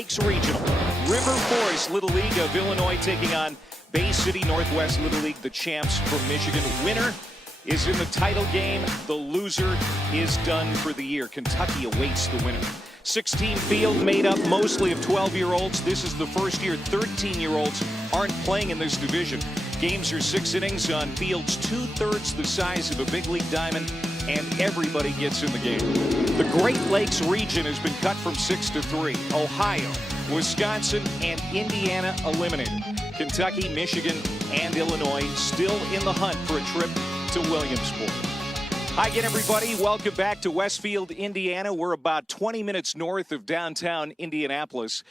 Lakes Regional. River Forest Little League of Illinois taking on Bay City Northwest Little League, the champs from Michigan. Winner is in the title game. The loser is done for the year. Kentucky awaits the winner. 16 field made up mostly of 12-year-olds. This is the first year 13-year-olds aren't playing in this division. Games are 6 innings on fields 2/3 the size of a big league diamond, and everybody gets in the game. The Great Lakes region has been cut from 6 to 3. Ohio, Wisconsin, and Indiana eliminated. Kentucky, Michigan, and Illinois still in the hunt for a trip to Williamsport. Hi again, everybody. Welcome back to Westfield, Indiana. We're about 20 minutes north of downtown Indianapolis.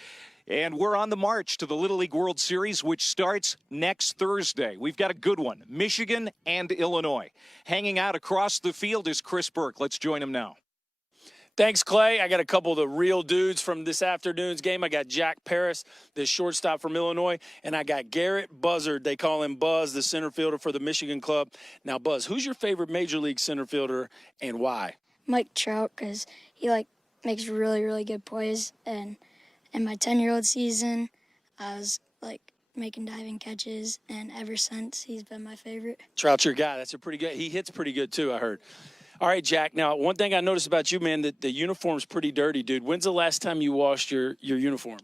And we're on the march to the Little League World Series, which starts next Thursday. We've got a good one, Michigan and Illinois. Hanging out across the field is Chris Burke. Let's join him now. Thanks, Clay. I got a couple of the real dudes from this afternoon's game. I got Jack Paris, the shortstop from Illinois, and I got Garrett Buzzard. They call him Buzz, the center fielder for the Michigan club. Now, Buzz, who's your favorite Major League center fielder and why? Mike Trout, because he makes really, really good plays. And in my 10-year-old season, I was making diving catches, and ever since, he's been my favorite. Trout's your guy. That's a pretty good. He hits pretty good too, I heard. All right, Jack. Now, one thing I noticed about you, man, that the uniform's pretty dirty, dude. When's the last time you washed your uniform?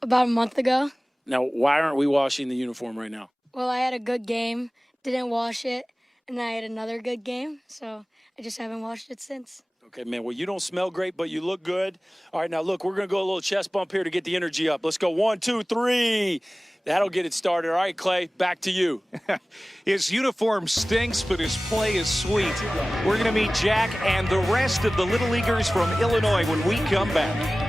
About a month ago. Now, why aren't we washing the uniform right now? Well, I had a good game, didn't wash it, and then I had another good game, so I just haven't washed it since. Okay, man. Well, you don't smell great, but you look good. All right, now, look, we're going to go a little chest bump here to get the energy up. Let's go 1, 2, 3. That'll get it started. All right, Clay, back to you. His uniform stinks, but his play is sweet. We're going to meet Jack and the rest of the Little Leaguers from Illinois when we come back.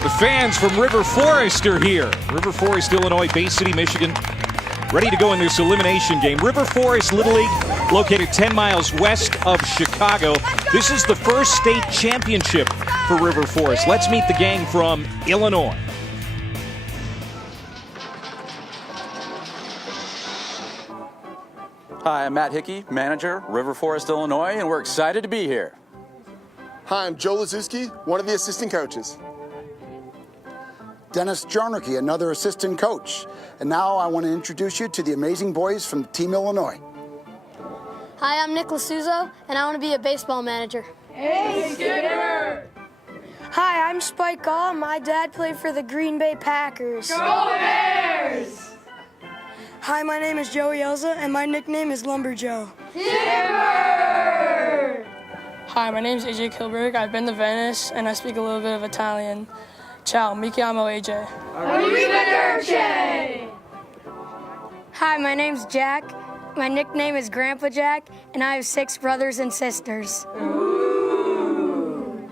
The fans from River Forest are here. River Forest, Illinois, Bay City, Michigan, ready to go in this elimination game. River Forest Little League, located 10 miles west of Chicago. This is the first state championship for River Forest. Let's meet the gang from Illinois. Hi, I'm Matt Hickey, manager, River Forest, Illinois, and we're excited to be here. Hi, I'm Joe Lazuski, one of the assistant coaches. Dennis Jarnicki, another assistant coach. And now I want to introduce you to the amazing boys from Team Illinois. Hi, I'm Nick Lasuzo, and I want to be a baseball manager. Hey, Skipper! Hi, I'm Spike Gall. My dad played for the Green Bay Packers. Go Bears! Hi, my name is Joey Elza, and my nickname is Lumber Joe. Timber! Hi, my name is AJ Kilberg. I've been to Venice, and I speak a little bit of Italian. Ciao, mi chiamo AJ. Arrivederci! Hi, my name's Jack. My nickname is Grandpa Jack, and I have 6 brothers and sisters. Ooh.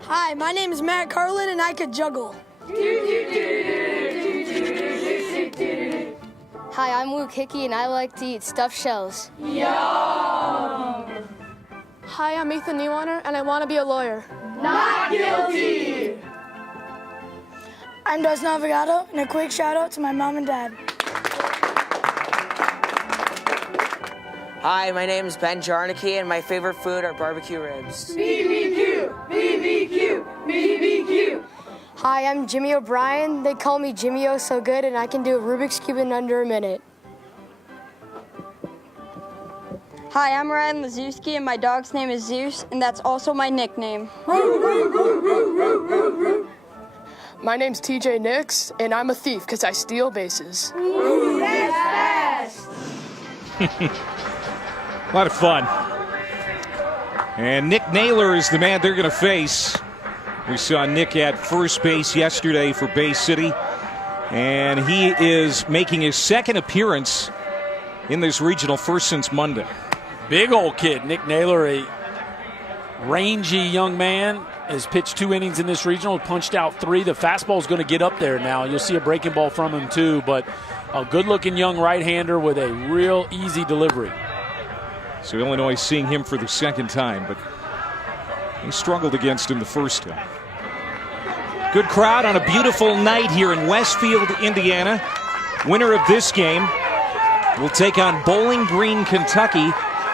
Hi, my name is Matt Carlin, and I could juggle. Hi, I'm Luke Hickey, and I like to eat stuffed shells. Yum! Hi, I'm Ethan Neuwanner, and I want to be a lawyer. Not guilty! I'm Des Navigato, and a quick shout out to my mom and dad. Hi, my name is Ben Jarnicki, and my favorite food are barbecue ribs. BBQ! BBQ! BBQ! Hi, I'm Jimmy O'Brien. They call me Jimmy O So Good, and I can do a Rubik's Cube in under a minute. Hi, I'm Ryan Lazuski, and my dog's name is Zeus, and that's also my nickname. My name's TJ Nix, and I'm a thief because I steal bases. Ooh, that's fast! A lot of fun. And Nick Naylor is the man they're going to face. We saw Nick at first base yesterday for Bay City, and he is making his second appearance in this regional, first since Monday. Big old kid, Nick Naylor, a rangy young man. Has pitched 2 innings in this regional, punched out 3. The fastball is going to get up there now. You'll see a breaking ball from him too, but a good-looking young right-hander with a real easy delivery. So Illinois seeing him for the second time, but he struggled against him the first time. Good crowd on a beautiful night here in Westfield, Indiana. Winner of this game will take on Bowling Green, Kentucky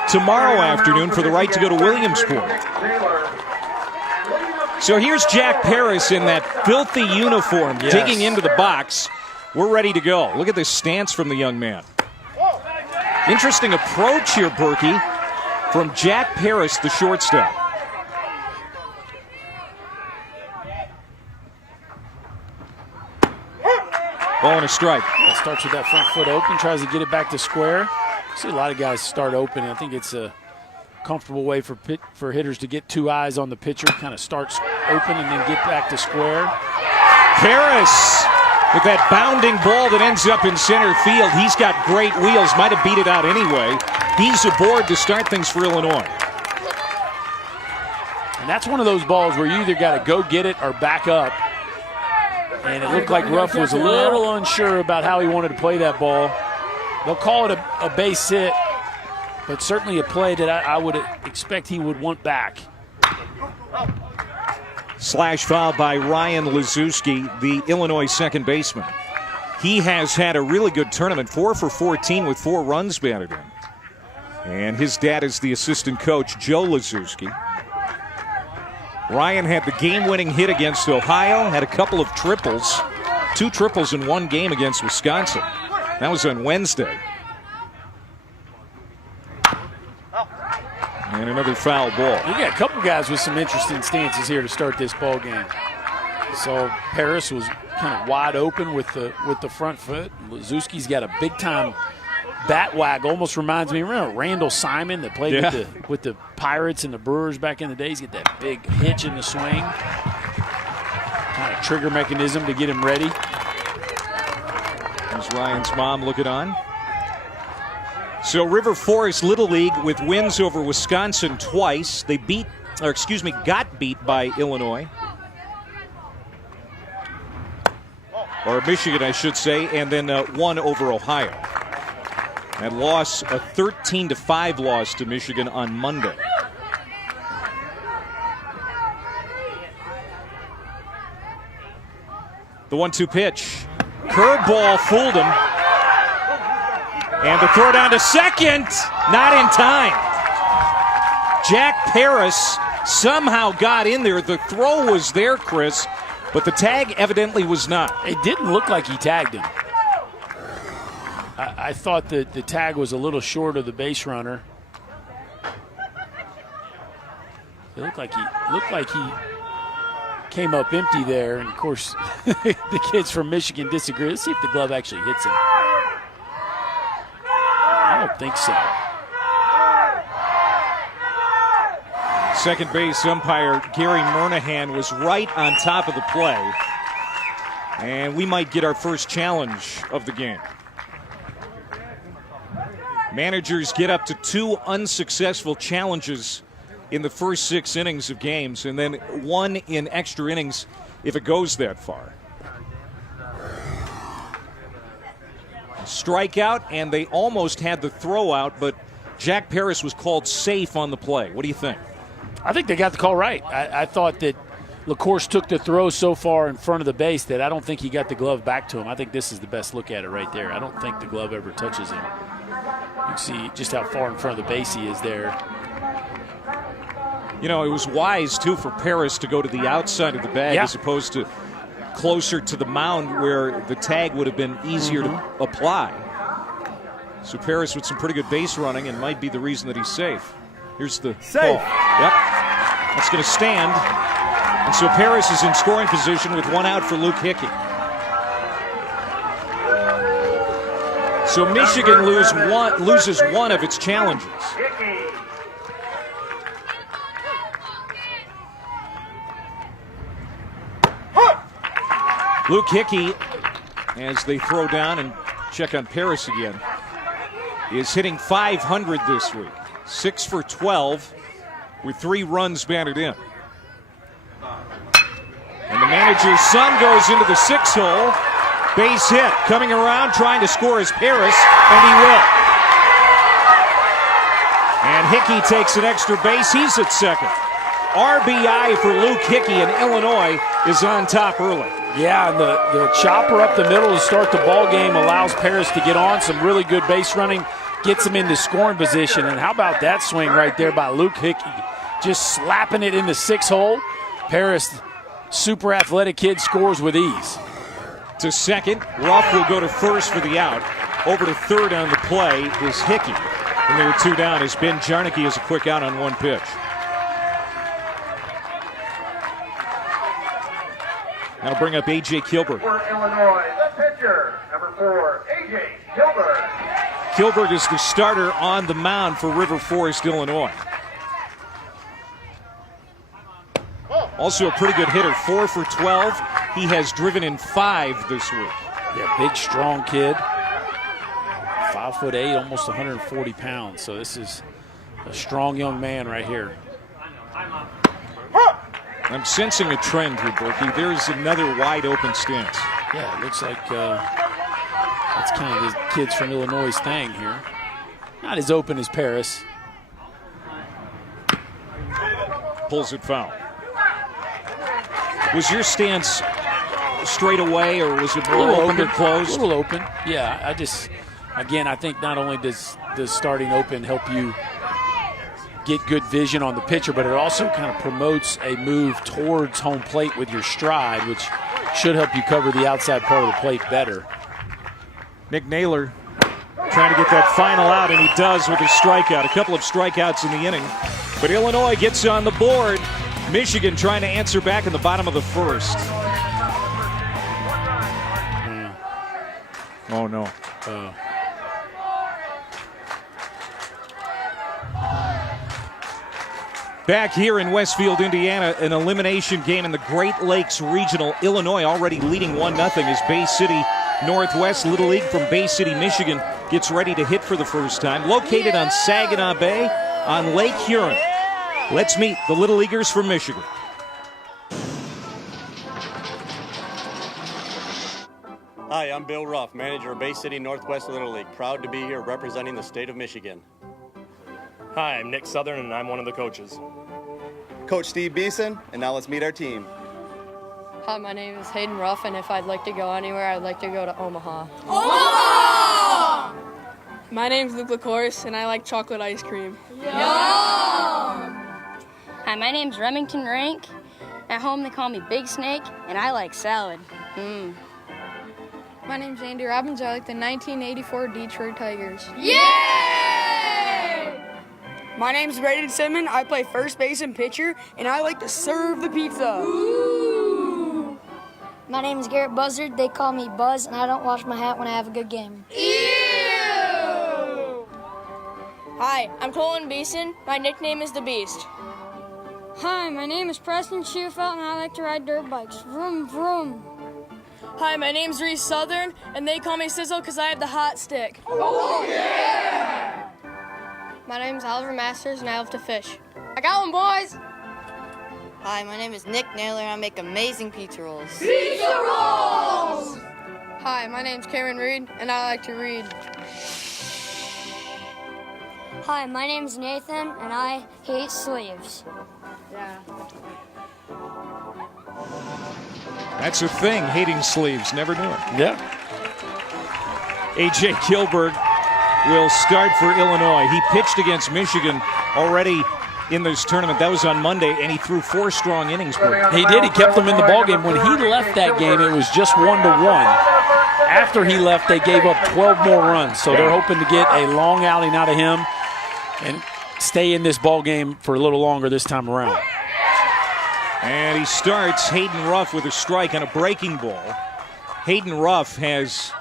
tomorrow afternoon for the right to go to Williamsport. So here's Jack Paris in that filthy uniform, digging into the box. We're ready to go. Look at this stance from the young man. Interesting approach here, Berkey, from Jack Paris, the shortstop. Ball and a strike. Yeah, starts with that front foot open, tries to get it back to square. See a lot of guys start open. I think it's a comfortable way for hitters to get 2 eyes on the pitcher, kind of starts open and then get back to square. Paris with that bounding ball that ends up in center field. He's got great wheels, might have beat it out anyway. He's aboard to start things for Illinois. And that's one of those balls where you either got to go get it or back up. And it looked like Ruff was a little unsure about how he wanted to play that ball. They'll call it a base hit, but certainly a play that I would expect he would want back. Slash foul by Ryan Liszewski, the Illinois second baseman. He has had a really good tournament, 4 for 14 with 4 runs batted in. And his dad is the assistant coach, Joe Liszewski. Ryan had the game-winning hit against Ohio, had a couple of triples, 2 triples in 1 game against Wisconsin. That was on Wednesday. And another foul ball. You got a couple guys with some interesting stances here to start this ball game. So Paris was kind of wide open with the front foot. Liszewski's got a big-time bat wag. Almost reminds me, remember Randall Simon that played with the Pirates and the Brewers back in the day? He's got that big hitch in the swing. Kind of trigger mechanism to get him ready. There's Ryan's mom looking on. So River Forest Little League with wins over Wisconsin twice. They got beat by Illinois. Or Michigan, I should say, and then won over Ohio. And loss, a 13-5 loss to Michigan on Monday. The 1-2 pitch. Curveball fooled him. And the throw down to second, not in time. Jack Paris somehow got in there. The throw was there, Chris, but the tag evidently was not. It didn't look like he tagged him. I thought that the tag was a little short of the base runner. It looked like he came up empty there, and of course the kids from Michigan disagree. Let's see if the glove actually hits him. I don't think so. Second base umpire Gary Murnahan was right on top of the play, and we might get our first challenge of the game. Managers get up to 2 unsuccessful challenges in the first 6 innings of games, and then 1 in extra innings if it goes that far. Strikeout, and they almost had the throw out, but Jack Paris was called safe on the play. What do you think? I think they got the call right. I thought that LaCourse took the throw so far in front of the base that I don't think he got the glove back to him. I think this is the best look at it right there. I don't think the glove ever touches him. You can see just how far in front of the base he is there. You know, it was wise, too, for Paris to go to the outside of the bag as opposed to closer to the mound where the tag would have been easier to apply. So Paris with some pretty good base running and might be the reason that he's safe. Here's the ball. Yep. That's going to stand. And so Paris is in scoring position with 1 out for Luke Hickey. So Michigan loses 1 of its challenges. Luke Hickey, as they throw down and check on Paris again, is hitting .500 this week. 6 for 12 with 3 runs batted in. And the manager's son goes into the 6 hole. Base hit. Coming around, trying to score is Paris, and he will. And Hickey takes an extra base. He's at second. RBI for Luke Hickey, and Illinois is on top early. Yeah, and the chopper up the middle to start the ball game allows Paris to get on some really good base running, gets him into scoring position. And how about that swing right there by Luke Hickey? Just slapping it in the 6 hole. Paris, super athletic kid, scores with ease. To second, Ruff will go to first for the out. Over to third on the play is Hickey. And there are 2 down as Ben Jarnicki has a quick out on 1 pitch. Now bring up A.J. Kilberg. For Illinois, the pitcher, number 4, A.J. Kilberg. Kilberg is the starter on the mound for River Forest, Illinois. Also a pretty good hitter, 4 for 12. He has driven in 5 this week. Yeah, big, strong kid. 5'8", almost 140 pounds. So this is a strong young man right here. I'm sensing a trend here, Berkey. There's another wide open stance. Yeah, it looks like that's kind of the kids from Illinois' thing here. Not as open as Paris. Pulls it foul. Was your stance straight away, or was it more open or closed? A little open. Yeah, I think not only does starting open help you get good vision on the pitcher, but it also kind of promotes a move towards home plate with your stride, which should help you cover the outside part of the plate better. Nick Naylor trying to get that final out, and he does with a strikeout. A couple of strikeouts in the inning, but Illinois gets on the board. Michigan trying to answer back in the bottom of the first. Oh, no. Back here in Westfield, Indiana, an elimination game in the Great Lakes Regional. Illinois already leading 1-0 as Bay City Northwest Little League from Bay City, Michigan gets ready to hit for the first time. Located on Saginaw Bay on Lake Huron. Let's meet the Little Leaguers from Michigan. Hi, I'm Bill Ruff, manager of Bay City Northwest Little League. Proud to be here representing the state of Michigan. Hi, I'm Nick Southern, and I'm one of the coaches. Coach Steve Beeson, and now let's meet our team. Hi, my name is Hayden Ruff, and if I'd like to go anywhere, I'd like to go to Omaha. Omaha! My name's Luke LaCourse, and I like chocolate ice cream. Yum! Hi, my name's Remington Rank. At home, they call me Big Snake, and I like salad. My name's Andy Robbins. I like the 1984 Detroit Tigers. Yay! My name's Braden Simon. I play first base and pitcher, and I like to serve the pizza. Ooh. My name's Garrett Buzzard. They call me Buzz, and I don't wash my hat when I have a good game. Ew! Hi, I'm Colin Beeson. My nickname is The Beast. Hi, my name is Preston Schufeldt, and I like to ride dirt bikes. Vroom, vroom. Hi, my name's Reese Southern, and they call me Sizzle because I have the hot stick. Oh, yeah! My name's Oliver Masters, and I love to fish. I got one, boys! Hi, my name is Nick Naylor, and I make amazing pizza rolls. Pizza rolls! Hi, my name's Cameron Reed, and I like to read. Hi, my name's Nathan, and I hate sleeves. Yeah. That's a thing, hating sleeves. Never knew it. Yeah. A.J. Kilberg will start for Illinois. He pitched against Michigan already in this tournament. That was on Monday, and he threw 4 strong innings. He did. He kept them in the ballgame. When he left that game, it was just 1-1. After he left, they gave up 12 more runs. So they're hoping to get a long outing out of him and stay in this ballgame for a little longer this time around. And he starts Hayden Ruff with a strike on a breaking ball. Hayden Ruff has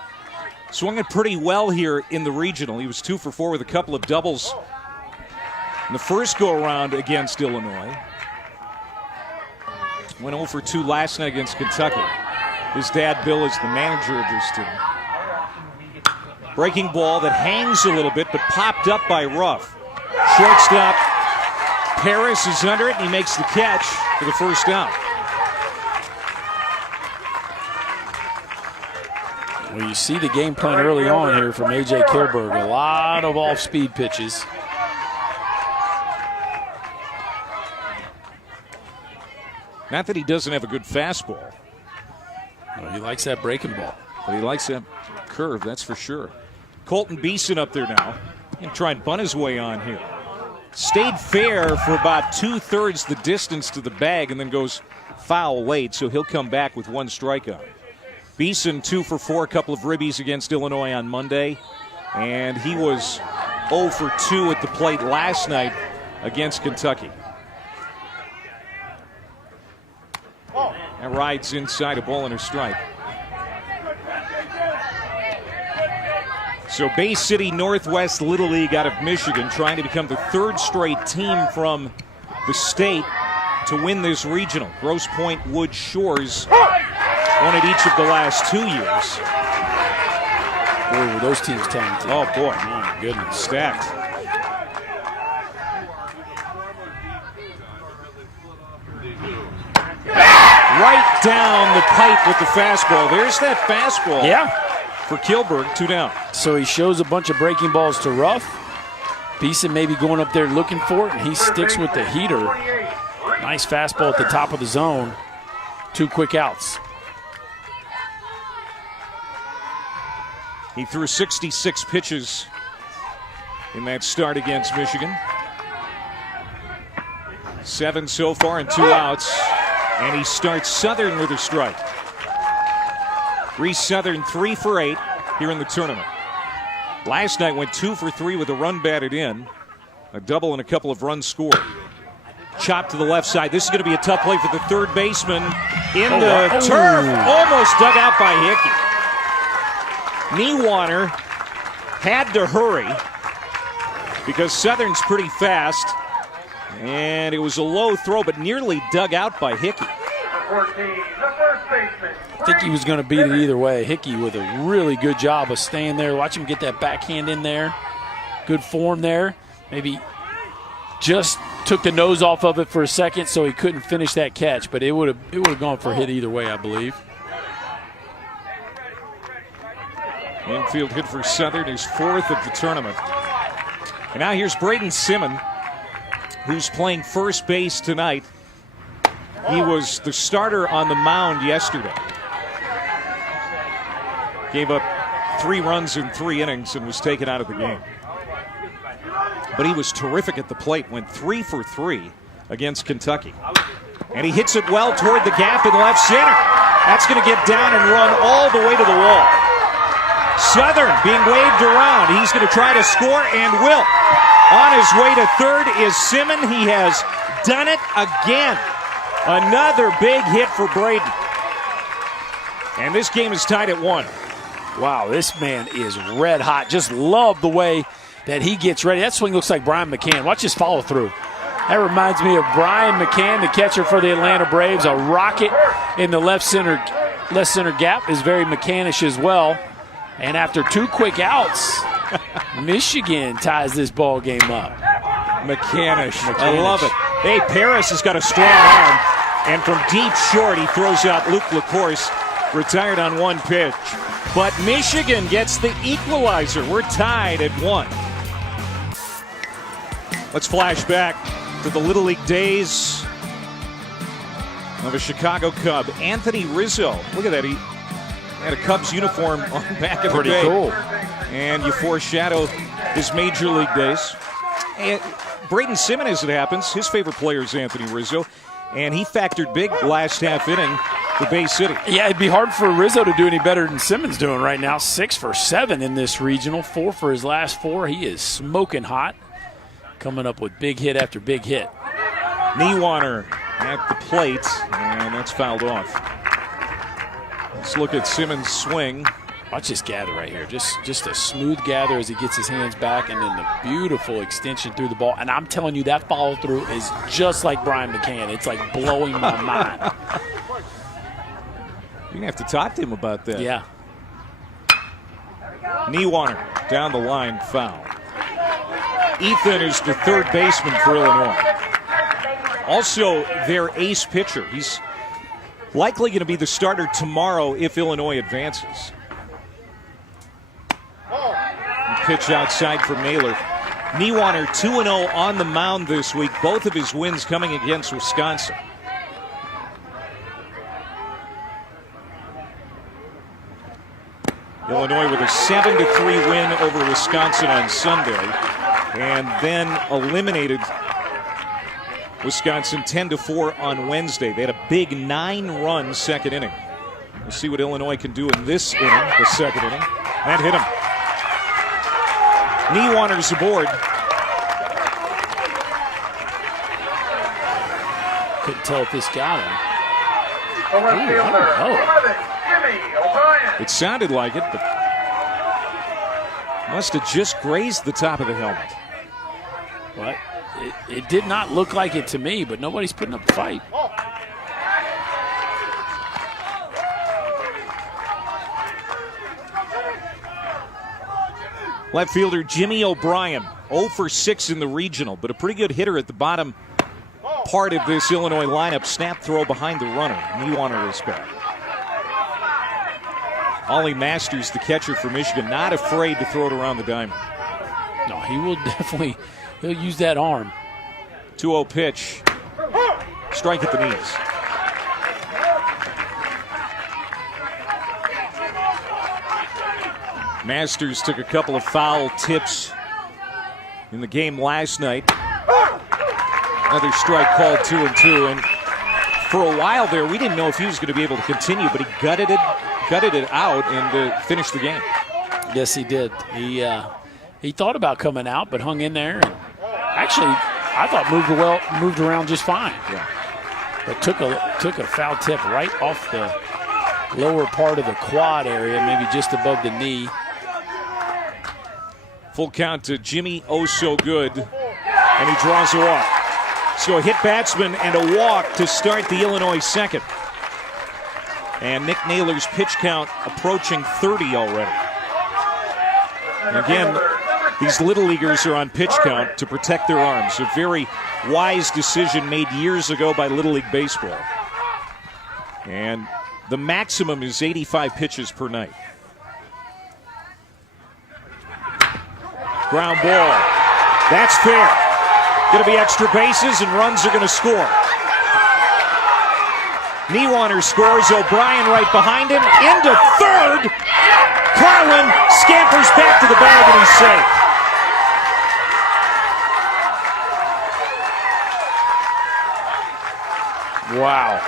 swung it pretty well here in the regional. He was 2 for 4 with a couple of doubles in the first go-around against Illinois. Went 0 for 2 last night against Kentucky. His dad, Bill, is the manager of this team. Breaking ball that hangs a little bit, but popped up by Ruff. Shortstop Paris is under it, and he makes the catch for the first down. Well, you see the game plan early on here from A.J. Kilberg. A lot of off-speed pitches. Not that he doesn't have a good fastball. Well, he likes that breaking ball. But he likes that curve, that's for sure. Colton Beeson up there now. Going to try and bunt his way on here. Stayed fair for about 2/3 the distance to the bag and then goes foul late, so he'll come back with 1 strikeout. Beeson 2 for 4, a couple of ribbies against Illinois on Monday. And he was 0 for 2 at the plate last night against Kentucky. That rides inside, a ball and a strike. So Bay City Northwest Little League out of Michigan trying to become the 3rd straight team from the state to win this regional. Grosse Pointe Wood Shores won it each of the last 2 years. Boy, were those teams talented. Oh, boy. My goodness. Stacked. Right down the pipe with the fastball. There's that fastball. Yeah. For Kilberg, 2 down. So he shows a bunch of breaking balls to Ruff. Beeson maybe going up there looking for it, and he sticks with the heater. Nice fastball at the top of the zone. 2 quick outs. He threw 66 pitches in that start against Michigan. 7 so far and 2 outs. And he starts Southern with a strike. Reese Southern 3 for 8 here in the tournament. Last night went 2 for 3 with a run batted in. A double and a couple of runs scored. Chop to the left side. This is going to be a tough play for the third baseman in the turf. Almost dug out by Hickey. Niewaner had to hurry because Southern's pretty fast. And it was a low throw, but nearly dug out by Hickey. I think he was going to beat it either way. Hickey with a really good job of staying there. Watch him get that backhand in there. Good form there. Maybe just took the nose off of it for a second so he couldn't finish that catch, but it would have gone for a hit either way, I believe. Infield hit for Southern, his 4th of the tournament. And now here's Braden Simmon, who's playing first base tonight. He was the starter on the mound yesterday. Gave up 3 runs in 3 innings and was taken out of the game. But he was terrific at the plate, went 3 for 3 against Kentucky. And he hits it well toward the gap in left center. That's going to get down and run all the way to the wall. Southern being waved around. He's going to try to score and will. On his way to third is Simmon. He has done it again. Another big hit for Braden. And this game is tied at 1. Wow, this man is red hot. Just love the way that he gets ready. That swing looks like Brian McCann. Watch his follow through. That reminds me of Brian McCann, the catcher for the Atlanta Braves. A rocket in the left center gap is very McCannish as well. And after 2 quick outs, Michigan ties this ball game up. McCannish. I love it. Hey, Paris has got a strong arm. And from deep short, he throws out Luke LaCourse, retired on 1 pitch. But Michigan gets the equalizer. We're tied at 1. Let's flash back to the Little League days of a Chicago Cub. Anthony Rizzo. Look at that. He had a Cubs uniform on back of the day. Pretty cool. And you foreshadow his major league days. And Braden Simmon, as it happens, his favorite player is Anthony Rizzo. And he factored big last half inning for Bay City. Yeah, it'd be hard for Rizzo to do any better than Simmons doing right now. 6 for 7 in this regional, 4 for his last 4. He is smoking hot, coming up with big hit after big hit. Niewaner at the plate, and that's fouled off. Let's look at Simmons' swing. Watch this gather right here. Just a smooth gather as he gets his hands back, and then the beautiful extension through the ball. And I'm telling you, that follow-through is just like Brian McCann. It's like blowing my mind. You're going to have to talk to him about that. Yeah. Niewaner down the line, foul. Ethan is the third baseman for Illinois. Also their ace pitcher. He's likely going to be the starter tomorrow if Illinois advances. Pitch outside from Naylor. Niewaner 2-0 on the mound this week. Both of his wins coming against Wisconsin. Illinois with a 7-3 win over Wisconsin on Sunday, and then eliminated Wisconsin 10-4 on Wednesday. They had a big 9-run second inning. We'll see what Illinois can do in this inning, the second inning. That hit him. Niewaner's aboard. Couldn't tell if this got him. It sounded like it, but must have just grazed the top of the helmet. What? It did not look like it to me, but nobody's putting up a fight. Left fielder Jimmy O'Brien, 0 for 6 in the regional, but a pretty good hitter at the bottom part of this Illinois lineup. Snap throw behind the runner. Niewaner is back. Ollie Masters, the catcher for Michigan, not afraid to throw it around the diamond. No, he will definitely, he'll use that arm. 2-0 pitch. Strike at the knees. Masters took a couple of foul tips in the game last night. Another strike called 2-2, and for a while there we didn't know if he was going to be able to continue, but he gutted it out and finished the game. Yes, he did. He thought about coming out, but hung in there. And actually, I thought moved around just fine. Yeah. But took a foul tip right off the lower part of the quad area, maybe just above the knee. Full count to Jimmy So Good, and he draws a walk. So a hit batsman and a walk to start the Illinois second. And Nick Naylor's pitch count approaching 30 already. And again, these little leaguers are on pitch count to protect their arms. A very wise decision made years ago by Little League Baseball. And the maximum is 85 pitches per night. Ground ball. That's fair. Going to be extra bases and runs are going to score. Niewaner scores. O'Brien right behind him. Into third. Carlin scampers back to the bag and he's safe. Wow.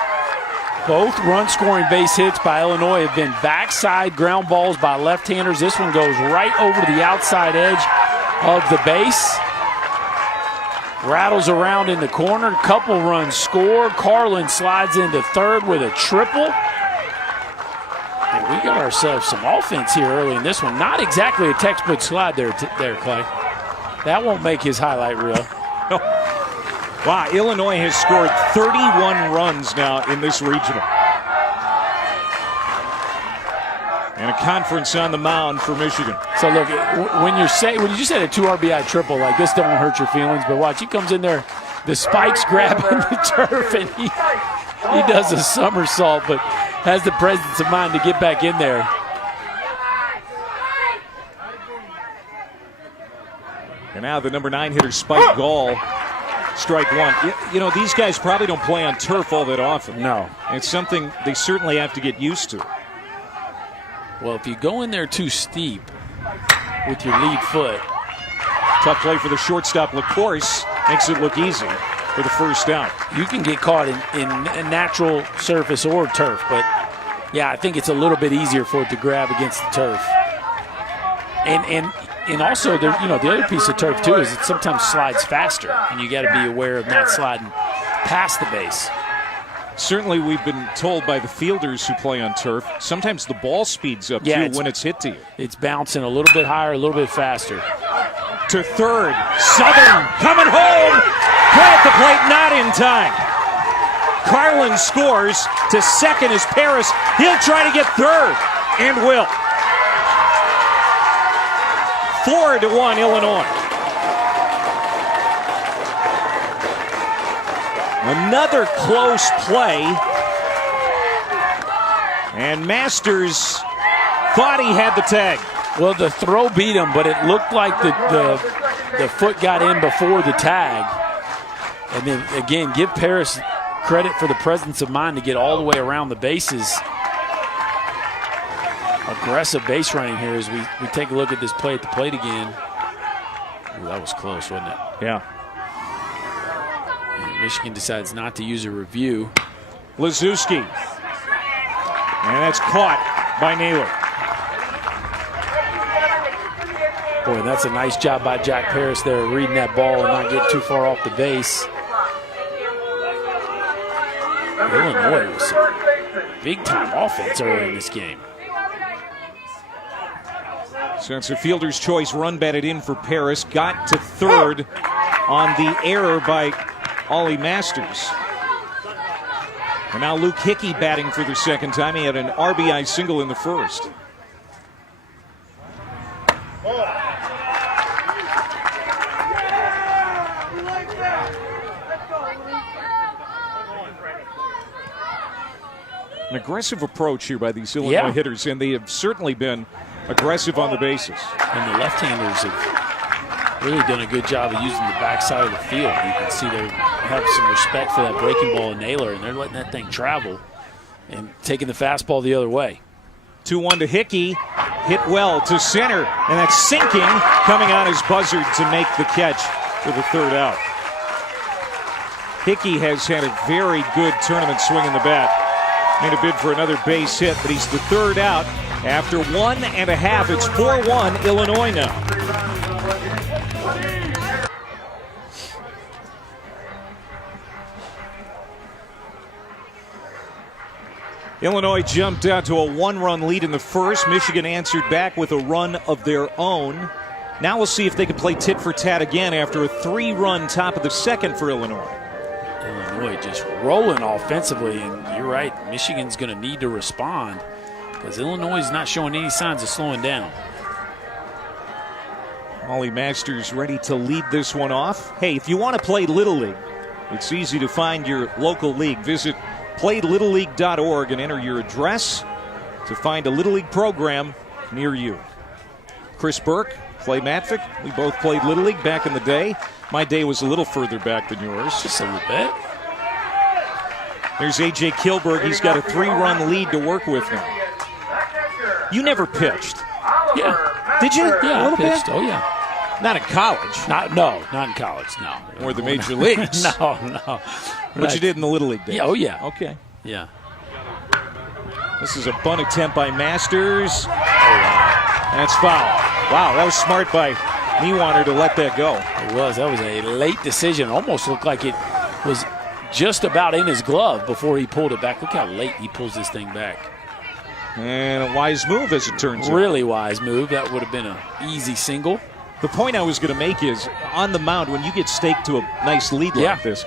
Both run-scoring base hits by Illinois have been backside ground balls by left-handers. This one goes right over the outside edge of the base. Rattles around in the corner. Couple runs scored. Carlin slides into third with a triple. And we got ourselves some offense here early in this one. Not exactly a textbook slide there, Clay. That won't make his highlight reel. Wow, Illinois has scored 31 runs now in this regional. And a conference on the mound for Michigan. So look, when you just had a 2 RBI triple, like this don't hurt your feelings, but watch, he comes in there, the spikes grabbing the turf, and he does a somersault, but has the presence of mind to get back in there. And now the number 9 hitter, Spike Gall, strike one. You know, these guys probably don't play on turf all that often. No. It's something they certainly have to get used to. Well, if you go in there too steep with your lead foot. Tough play for the shortstop. LaCourse makes it look easy for the first out. You can get caught in natural surface or turf, but yeah, I think it's a little bit easier for it to grab against the turf. And also, the other piece of turf too is it sometimes slides faster, and you got to be aware of not sliding past the base. Certainly, we've been told by the fielders who play on turf, sometimes the ball speeds up too when it's hit to you. It's bouncing a little bit higher, a little bit faster. To third, Southern coming home. Play at the plate, not in time. Carlin scores. To second is Paris. He'll try to get third, and will. 4-1 Illinois. Another close play. And Masters thought he had the tag. Well, the throw beat him, but it looked like the foot got in before the tag. And then, again, give Paris credit for the presence of mind to get all the way around the bases. Aggressive base running here as we take a look at this play at the plate again. Ooh, that was close, wasn't it? Yeah. And Michigan decides not to use a review. Lazewski. And that's caught by Naylor. Boy, that's a nice job by Jack Paris there, reading that ball and not getting too far off the base. Illinois was some big-time offense early in this game. So it's a fielder's choice run batted in for Paris. Got to third on the error by Ollie Masters. And now Luke Hickey batting for the second time. He had an RBI single in the first. An aggressive approach here by these Illinois hitters, and they have certainly been aggressive on the bases. And the left-handers have really done a good job of using the backside of the field. You can see they have some respect for that breaking ball in Naylor, and they're letting that thing travel and taking the fastball the other way. 2-1 to Hickey, hit well to center, and that's sinking, coming on his buzzer to make the catch for the third out. Hickey has had a very good tournament swing in the bat. Made a bid for another base hit, but he's the third out. After 1.5, it's 4-1 Illinois now. Illinois jumped out to a 1-run lead in the first. Michigan answered back with a run of their own. Now we'll see if they can play tit for tat again after a 3-run top of the second for Illinois. Illinois just rolling offensively, and you're right, Michigan's going to need to respond because Illinois is not showing any signs of slowing down. Ollie Masters ready to lead this one off. Hey, if you want to play Little League, it's easy to find your local league. Visit PlayLittleLeague.org and enter your address to find a Little League program near you. Chris Burke, Clay Matvick, we both played Little League back in the day. My day was a little further back than yours. Just a little bit. There's A.J. Kilberg. He's got a 3-run lead to work with now. You never pitched. Yeah. Did you? Yeah, a little I pitched. bit? Oh, yeah. Not in college. Not in college, no. Or the major leagues. No. But you did in the Little League days. Yeah, oh, yeah. Okay. Yeah. This is a bunt attempt by Masters. Oh, wow. That's foul. Wow, that was smart by Niewander to let that go. It was. That was a late decision. Almost looked like it was just about in his glove before he pulled it back. Look how late he pulls this thing back. And a wise move, as it turns out. Really wise move. That would have been an easy single. The point I was going to make is, on the mound, when you get staked to a nice lead like this,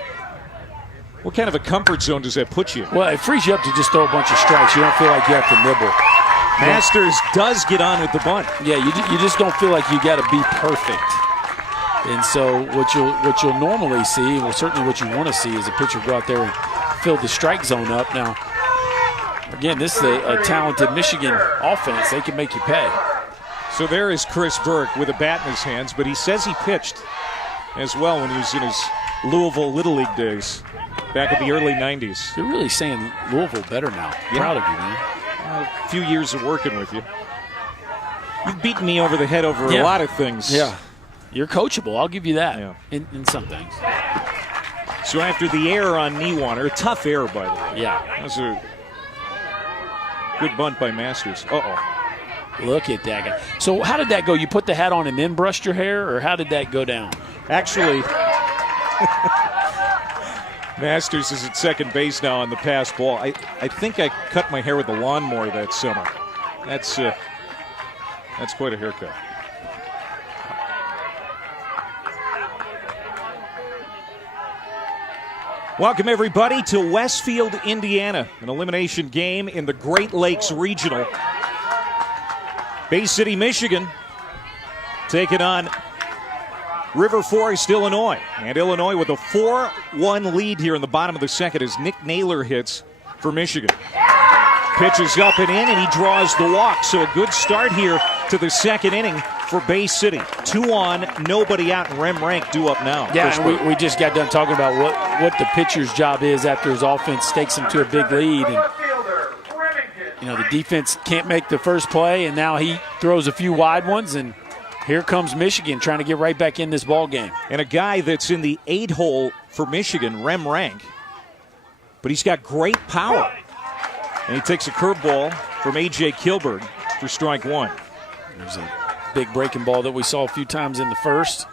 what kind of a comfort zone does that put you in? Well, it frees you up to just throw a bunch of strikes. You don't feel like you have to nibble. Masters does get on with the bunt. Yeah, you just don't feel like you got to be perfect. And so what you'll normally see, well, certainly what you want to see, is a pitcher go out there and fill the strike zone up. Now, again, this is a talented Michigan offense. They can make you pay. So there is Chris Burke with a bat in his hands, but he says he pitched as well when he was in his Louisville Little League days back in the early 90s. You're really saying Louisville better now. Yeah. Proud of you, man. A few years of working with you. You've beaten me over the head over a lot of things. Yeah. You're coachable. I'll give you that yeah. in some things. So after the error on Niewander, a tough error, by the way. Yeah. That was a good bunt by Masters. Uh-oh. Look at that guy. So how did that go? You put the hat on and then brushed your hair, or how did that go down? Actually, Masters is at second base now on the pass ball. I think I cut my hair with a lawnmower that summer. That's quite a haircut. Welcome, everybody, to Westfield, Indiana, an elimination game in the Great Lakes Regional. Bay City, Michigan, taking on River Forest, Illinois. And Illinois with a 4-1 lead here in the bottom of the second as Nick Naylor hits for Michigan. Pitches up and in, and he draws the walk. So a good start here to the second inning for Bay City. 2 on, nobody out, and Rem Rank due up now. Yeah, and we just got done talking about what the pitcher's job is after his offense takes him to a big lead. And, the defense can't make the first play, and now he throws a few wide ones, and here comes Michigan trying to get right back in this ball game. And a guy that's in the 8-hole for Michigan, Rem Rank, but he's got great power. And he takes a curveball from A.J. Kilberg for strike one. There's a big breaking ball that we saw a few times in the first.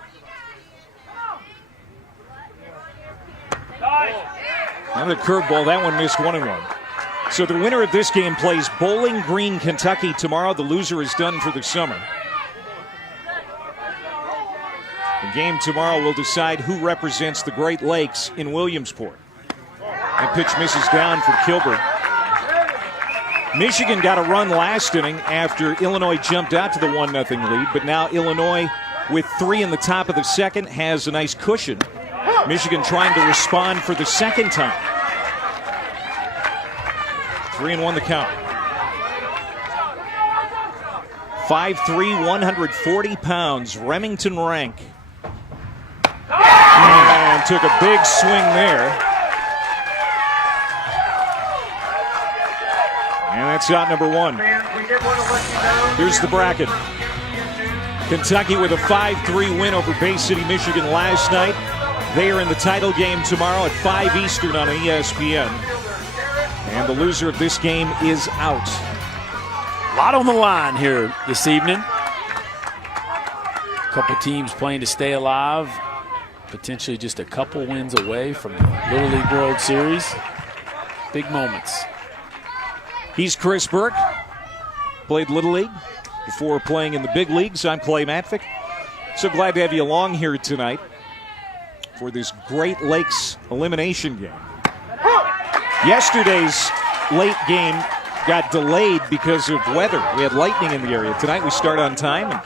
Another curveball. That one missed 1-1. So the winner of this game plays Bowling Green, Kentucky tomorrow. The loser is done for the summer. The game tomorrow will decide who represents the Great Lakes in Williamsport. That pitch misses down for Kilberg. Michigan got a run last inning after Illinois jumped out to the 1-0 lead, but now Illinois, with 3 in the top of the second, has a nice cushion. Michigan trying to respond for the second time. 3-1 the count. 5'3", 140 pounds, Remington Rank. And took a big swing there. And that's shot number 1. Here's the bracket. Kentucky with a 5-3 win over Bay City, Michigan last night. They are in the title game tomorrow at 5 Eastern on ESPN. And the loser of this game is out. A lot on the line here this evening. A couple teams playing to stay alive. Potentially just a couple wins away from the Little League World Series. Big moments. He's Chris Burke. Played Little League before playing in the big leagues. I'm Clay Matvick. So glad to have you along here tonight for this Great Lakes elimination game. Yesterday's late game got delayed because of weather. We had lightning in the area. Tonight we start on time and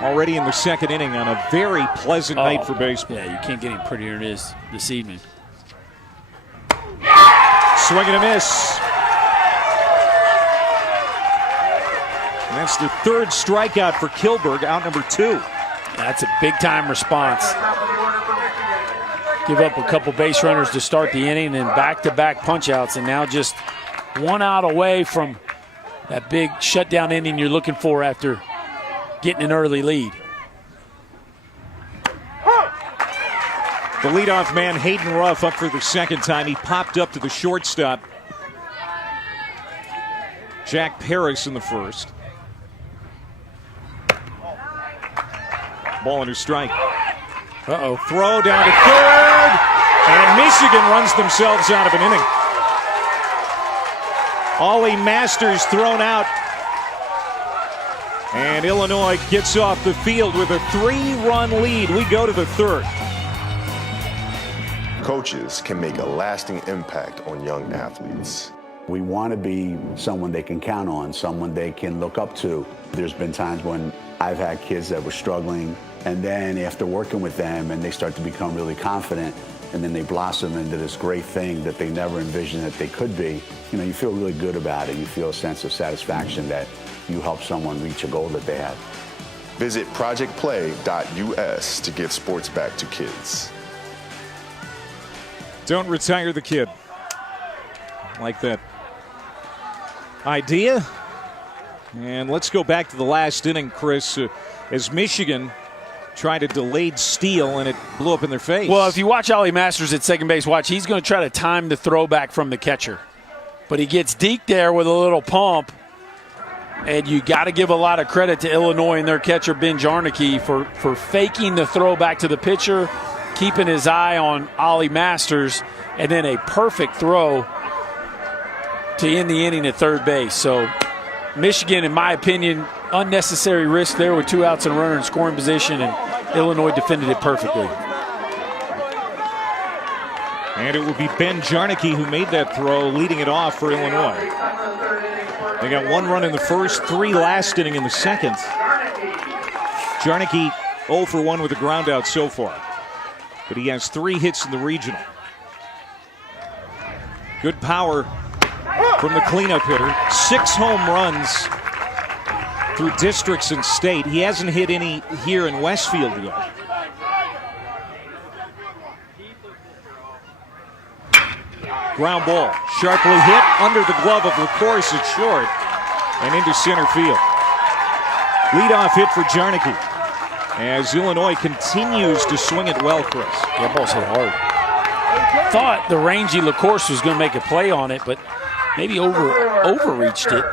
already in the second inning on a very pleasant night for baseball. Yeah, you can't get any prettier than it is this evening. Swing and a miss. And that's the third strikeout for Kilberg, out number 2. That's a big-time response. Give up a couple base runners to start the inning and back-to-back punch-outs, and now just 1 out away from that big shutdown inning you're looking for after getting an early lead. The leadoff man, Hayden Ruff, up for the second time. He popped up to the shortstop, Jack Paris, in the first. Ball under strike. Uh-oh. Throw down to third. And Michigan runs themselves out of an inning. Ollie Masters thrown out. And Illinois gets off the field with a 3-run lead. We go to the third. Coaches can make a lasting impact on young athletes. We want to be someone they can count on, someone they can look up to. There's been times when I've had kids that were struggling, and then after working with them and they start to become really confident, and then they blossom into this great thing that they never envisioned that they could be, you feel really good about it. You feel a sense of satisfaction that you help someone reach a goal that they have. Visit projectplay.us to give sports back to kids. Don't retire the kid. Like that idea. And let's go back to the last inning, Chris, as Michigan tried a delayed steal and it blew up in their face. Well, if you watch Ollie Masters at second base, he's going to try to time the throwback from the catcher. But he gets deked there with a little pump. And you got to give a lot of credit to Illinois and their catcher, Ben Jarnicki, for faking the throw back to the pitcher, keeping his eye on Ollie Masters, and then a perfect throw to end the inning at third base. So Michigan, in my opinion, unnecessary risk there with 2 outs and a runner in scoring position, and Illinois defended it perfectly. And it will be Ben Jarnicki who made that throw, leading it off for Illinois. They got 1 run in the first, 3 last inning in the second. Jarnicki 0 for 1 with a ground out so far. But he has 3 hits in the regional. Good power from the cleanup hitter. 6 home runs through districts and state. He hasn't hit any here in Westfield yet. Ground ball, sharply hit under the glove of LaCourse at short and into center field. Leadoff hit for Jarnicki as Illinois continues to swing it well, Chris. That ball's hit hard. Thought the rangy LaCourse was going to make a play on it, but maybe overreached it.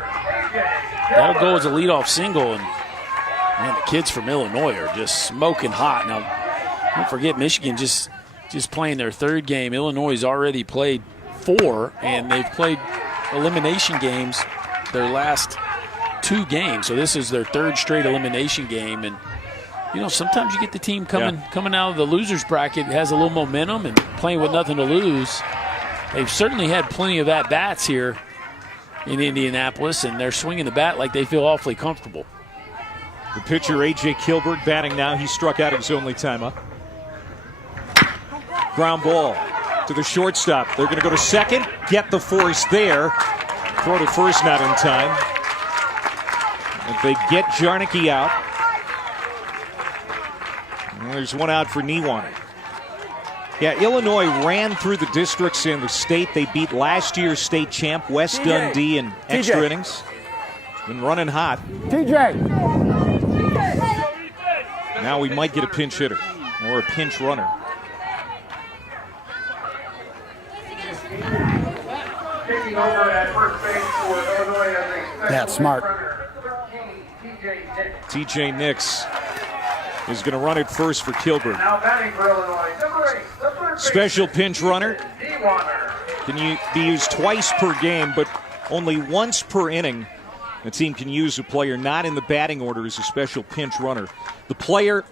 That'll go as a leadoff single, and man, the kids from Illinois are just smoking hot. Now, don't forget, Michigan just playing their 3rd game. Illinois has already played 4, and they've played elimination games their last 2 games. So this is their 3rd straight elimination game, and you know, sometimes you get the team coming out of the losers bracket, has a little momentum and playing with nothing to lose. They've certainly had plenty of at-bats here in Indianapolis, and they're swinging the bat like they feel awfully comfortable. The pitcher, A.J. Kilberg, batting now. He struck out his only time up. Ground ball to the shortstop. They're going to go to second, get the force there. Throw to first, not in time. If they get Jarnicki out, well, there's one out for Niewander. Yeah, Illinois ran through the districts in the state. They beat last year's state champ, West Dundee, in extra innings. Been running hot. Now we might get a pinch hitter or a pinch runner. Taking over at first base for Illinois as a special Yeah, smart. runner, 13, TJ Nix is going to run it first for Kilburn. Now batting for Illinois, number 8, the third Special pinch runner. Niewander. Can be used twice per game, but only once per inning. A team can use a player not in the batting order as a special pinch runner. The player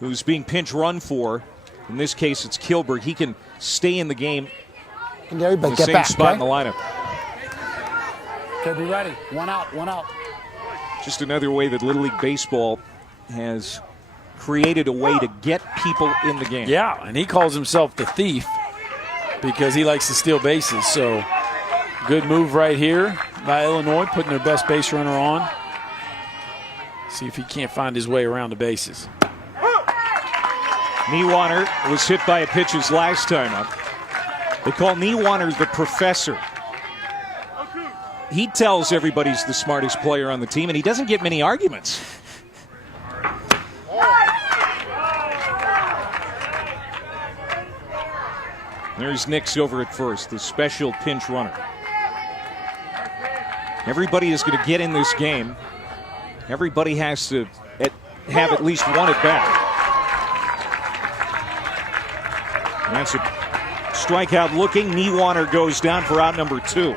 who's being pinch run for, in this case it's Kilburg, he can stay in the game in the same spot in the lineup. Okay, be ready. 1 out, 1 out. Just another way that Little League Baseball has created a way to get people in the game. Yeah, and he calls himself the thief because he likes to steal bases. So good move right here by Illinois, putting their best base runner on. See if he can't find his way around the bases. Niewander was hit by a pitch his last time up. They call Niewander the professor. He tells everybody he's the smartest player on the team, and he doesn't get many arguments. There's Nix over at first, the special pinch runner. Everybody is going to get in this game. Everybody has to have at least one at bat. And that's a strikeout looking. Niewander goes down for out number 2.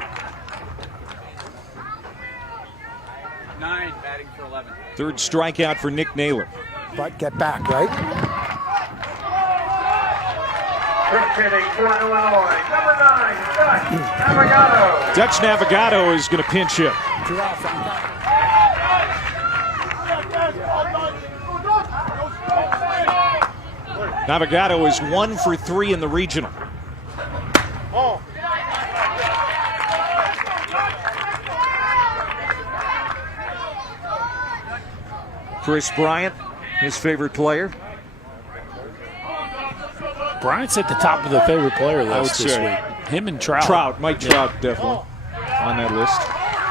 9 batting for 11. Third strikeout for Nick Naylor. But get back, right? Pinch hitting for Illinois, number 9, Dutch Navigado. Dutch Navigado is going to pinch hit. Navigado is 1 for 3 in the regional. Chris Bryant, his favorite player. Bryant's at the top of the favorite player list this week. Him and Trout. Mike Trout definitely on that list.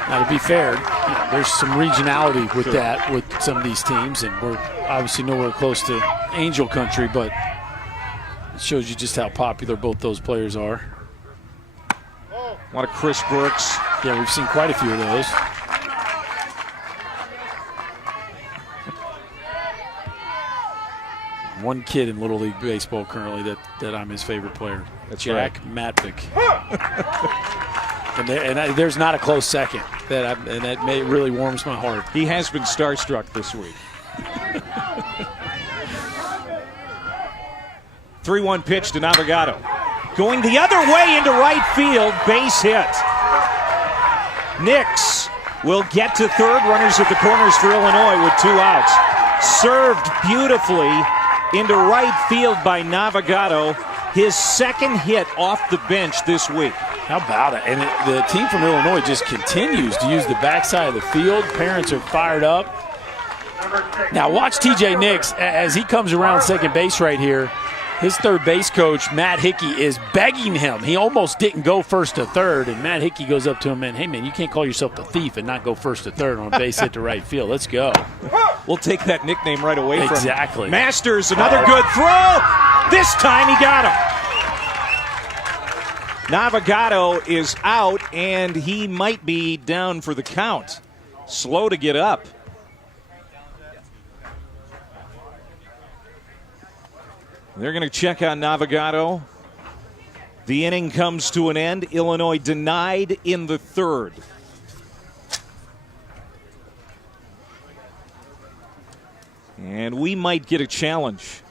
Now, to be fair, there's some regionality with that, with some of these teams, and we're obviously nowhere close to Angel Country, but it shows you just how popular both those players are. A lot of Chris Burks. Yeah, we've seen quite a few of those. One kid in Little League Baseball currently that I'm his favorite player. That's Jack Matvick. and there's not a close second. And that really warms my heart. He has been starstruck this week. 3-1 pitch to Navigado. Going the other way into right field, base hit. Nix will get to third. Runners at the corners for Illinois with 2 outs. Served beautifully into right field by Navigato. His second hit off the bench this week. How about it? And the team from Illinois just continues to use the backside of the field. Parents are fired up. Now watch TJ Nix as he comes around second base right here. His third base coach, Matt Hickey, is begging him. He almost didn't go first to third, and Matt Hickey goes up to him and, hey, man, you can't call yourself a thief and not go first to third on a base hit to right field. Let's go. We'll take that nickname right away from him. Exactly. Masters, another good throw. This time he got him. Navigato is out, and he might be down for the count. Slow to get up. They're going to check on Navigato. The inning comes to an end. Illinois denied in the third. And we might get a challenge.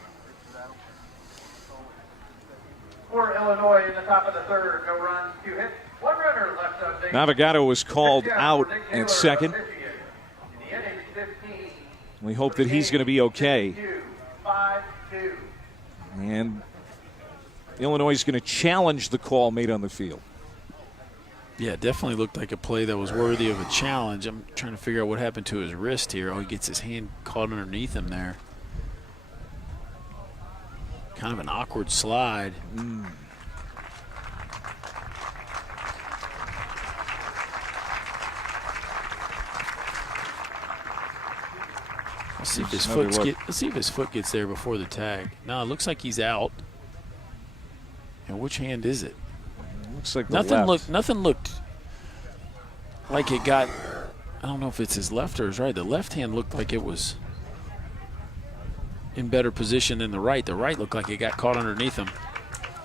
For Illinois in the top of the third, no runs, 2 hits, 1 runner left on base. Navigato was called out at second. We hope that he's going to be okay. 5-2. And Illinois is going to challenge the call made on the field. Yeah, it definitely looked like a play that was worthy of a challenge. I'm trying to figure out what happened to his wrist here. Oh, he gets his hand caught underneath him there. Kind of an awkward slide. Let's see if his foot gets there before the tag. No, it looks like he's out. And which hand is it? Looks like nothing looked like it got. I don't know if it's his left or his right. The left hand looked like it was in better position than the right. The right looked like it got caught underneath him.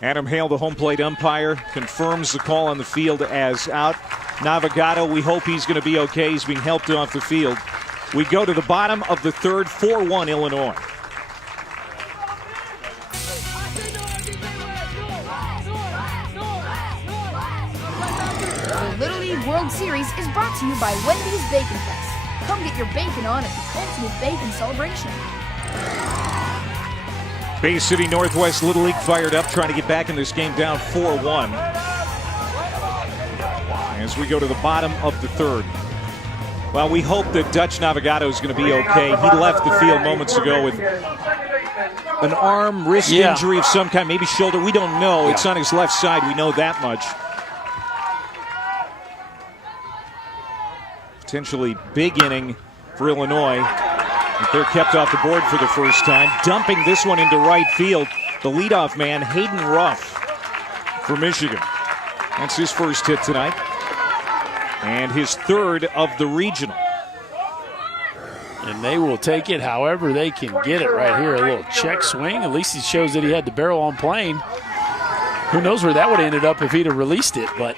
Adam Hale, the home plate umpire, confirms the call on the field as out. Navigato, we hope he's going to be okay. He's being helped off the field. We go to the bottom of the third, 4-1 Illinois. The Little League World Series is brought to you by Wendy's Bacon Fest. Come get your bacon on at the ultimate bacon celebration. Bay City Northwest Little League fired up, trying to get back in this game, down 4-1. As we go to the bottom of the third. Well, we hope that Dutch Navigato is going to be okay. He left the field moments ago with an arm, wrist injury of some kind, maybe shoulder. We don't know. It's on his left side. We know that much. Potentially big inning for Illinois. If they're kept off the board for the first time. Dumping this one into right field. The leadoff man, Hayden Ruff for Michigan. That's his first hit tonight. And his third of the regional. And they will take it however they can get it right here. A little check swing. At least he shows that he had the barrel on plane. Who knows where that would have ended up if he'd have released it, but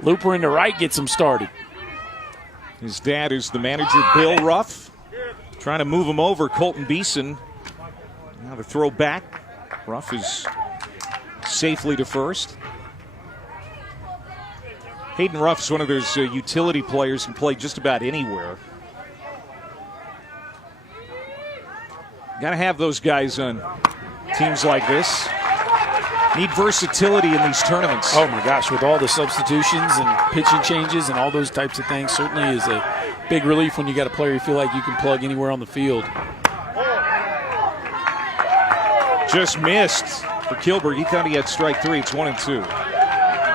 looper into right gets him started. His dad is the manager, Bill Ruff. Trying to move him over, Colton Beeson. Now the throw back. Ruff is safely to first. Hayden Ruff's one of those utility players who play just about anywhere. Got to have those guys on teams like this. Need versatility in these tournaments. Oh my gosh, with all the substitutions and pitching changes and all those types of things, certainly is a big relief when you got a player you feel like you can plug anywhere on the field. Just missed for Kilberg. He thought he had strike 3. It's 1-2.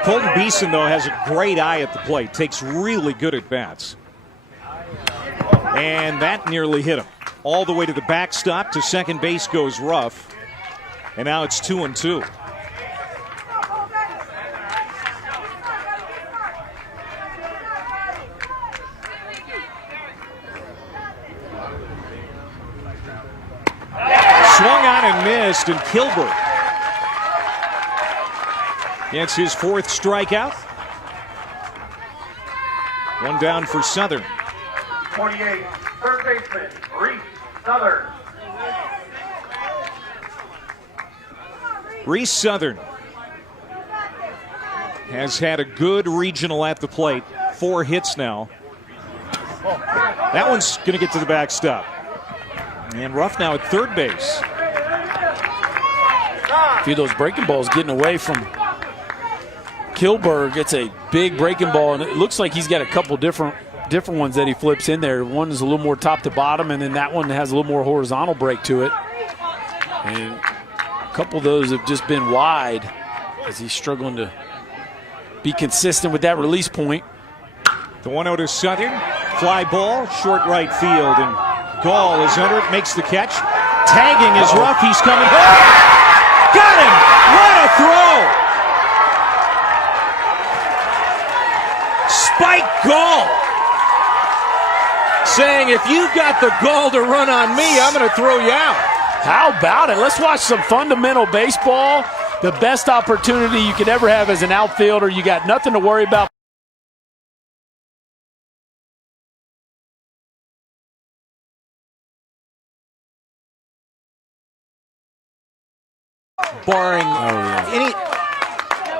Colton Beeson, though, has a great eye at the plate. Takes really good at-bats. And that nearly hit him. All the way to the backstop. To second base goes Ruff. And now it's 2-2. Swung on and missed, and Kilberg gets his 4th strikeout. One down for Southern. 28, third baseman, Reese Southern. Reese Southern has had a good regional at the plate. 4 hits now. That one's going to get to the backstop. And Ruff now at third base. A few of those breaking balls getting away from Kilberg. It's a big breaking ball, and it looks like he's got a couple different ones that he flips in there. One is a little more top to bottom, and then that one has a little more horizontal break to it. And a couple of those have just been wide as he's struggling to be consistent with that release point. The 1-0 to Southern. Fly ball, short right field, and Gall is under it, makes the catch. Tagging is Ruff, he's coming. Got him! What a throw! Spike Gall saying, if you've got the gall to run on me, I'm going to throw you out. How about it? Let's watch some fundamental baseball. The best opportunity you could ever have as an outfielder. You got nothing to worry about. Barring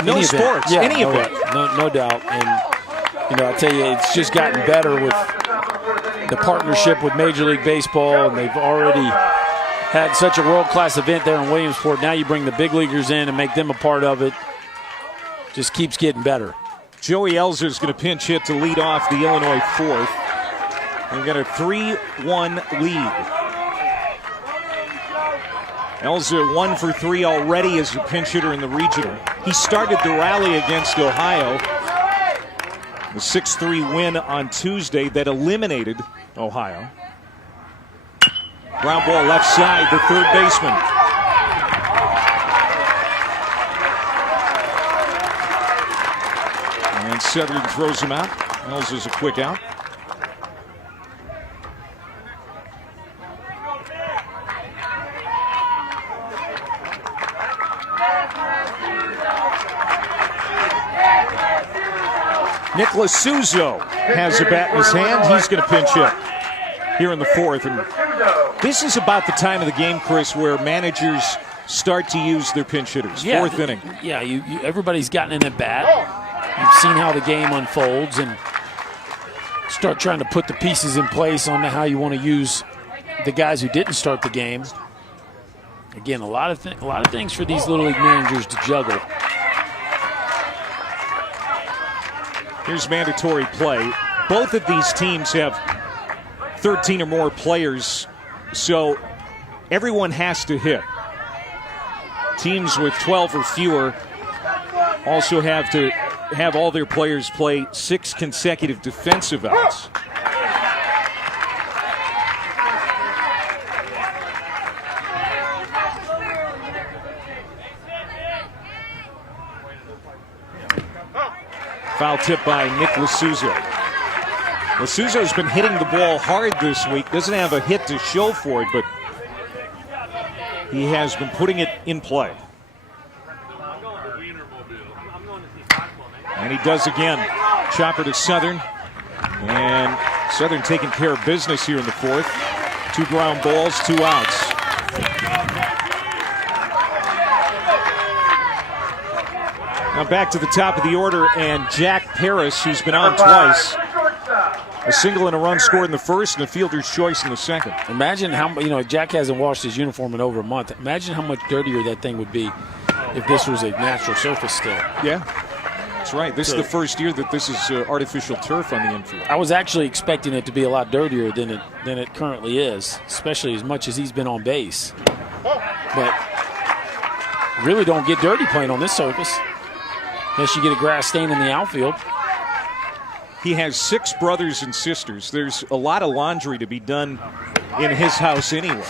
any sports, yeah, any event. No doubt. And, I tell you, it's just gotten better with the partnership with Major League Baseball, and they've already had such a world-class event there in Williamsport. Now you bring the big leaguers in and make them a part of it. Just keeps getting better. Joey Elzer's going to pinch hit to lead off the Illinois fourth. They've got a 3-1 lead. Elzer 1 for 3 already as a pinch hitter in the regional. He started the rally against Ohio. The 6-3 win on Tuesday that eliminated Ohio. Ground ball left side, the third baseman. And Southern throws him out. Elzer's a quick out. Nicholas Suzo has a bat in his hand. He's going to pinch hit here in the fourth. And this is about the time of the game, Chris, where managers start to use their pinch hitters. Yeah, fourth inning. Yeah, everybody's gotten in at bat. You've seen how the game unfolds and start trying to put the pieces in place on how you want to use the guys who didn't start the game. Again, a lot of things for these Little League managers to juggle. Here's mandatory play. Both of these teams have 13 or more players, so everyone has to hit. Teams with 12 or fewer also have to have all their players play 6 consecutive defensive outs. Foul tip by Nick Lasuzo. Lasuzo's been hitting the ball hard this week. Doesn't have a hit to show for it, but he has been putting it in play. And he does again. Chopper to Southern. And Southern taking care of business here in the fourth. 2 ground balls, 2 outs. Now back to the top of the order, and Jack Paris, who's been on twice. A single and a run scored in the first, and a fielder's choice in the second. Imagine how, Jack hasn't washed his uniform in over a month. Imagine how much dirtier that thing would be if this was a natural surface still. Yeah, that's right. This is the first year that this is artificial turf on the infield. I was actually expecting it to be a lot dirtier than it currently is, especially as much as he's been on base. But really don't get dirty playing on this surface. Unless you get a grass stain in the outfield. He has 6 brothers and sisters. There's a lot of laundry to be done in his house anyway.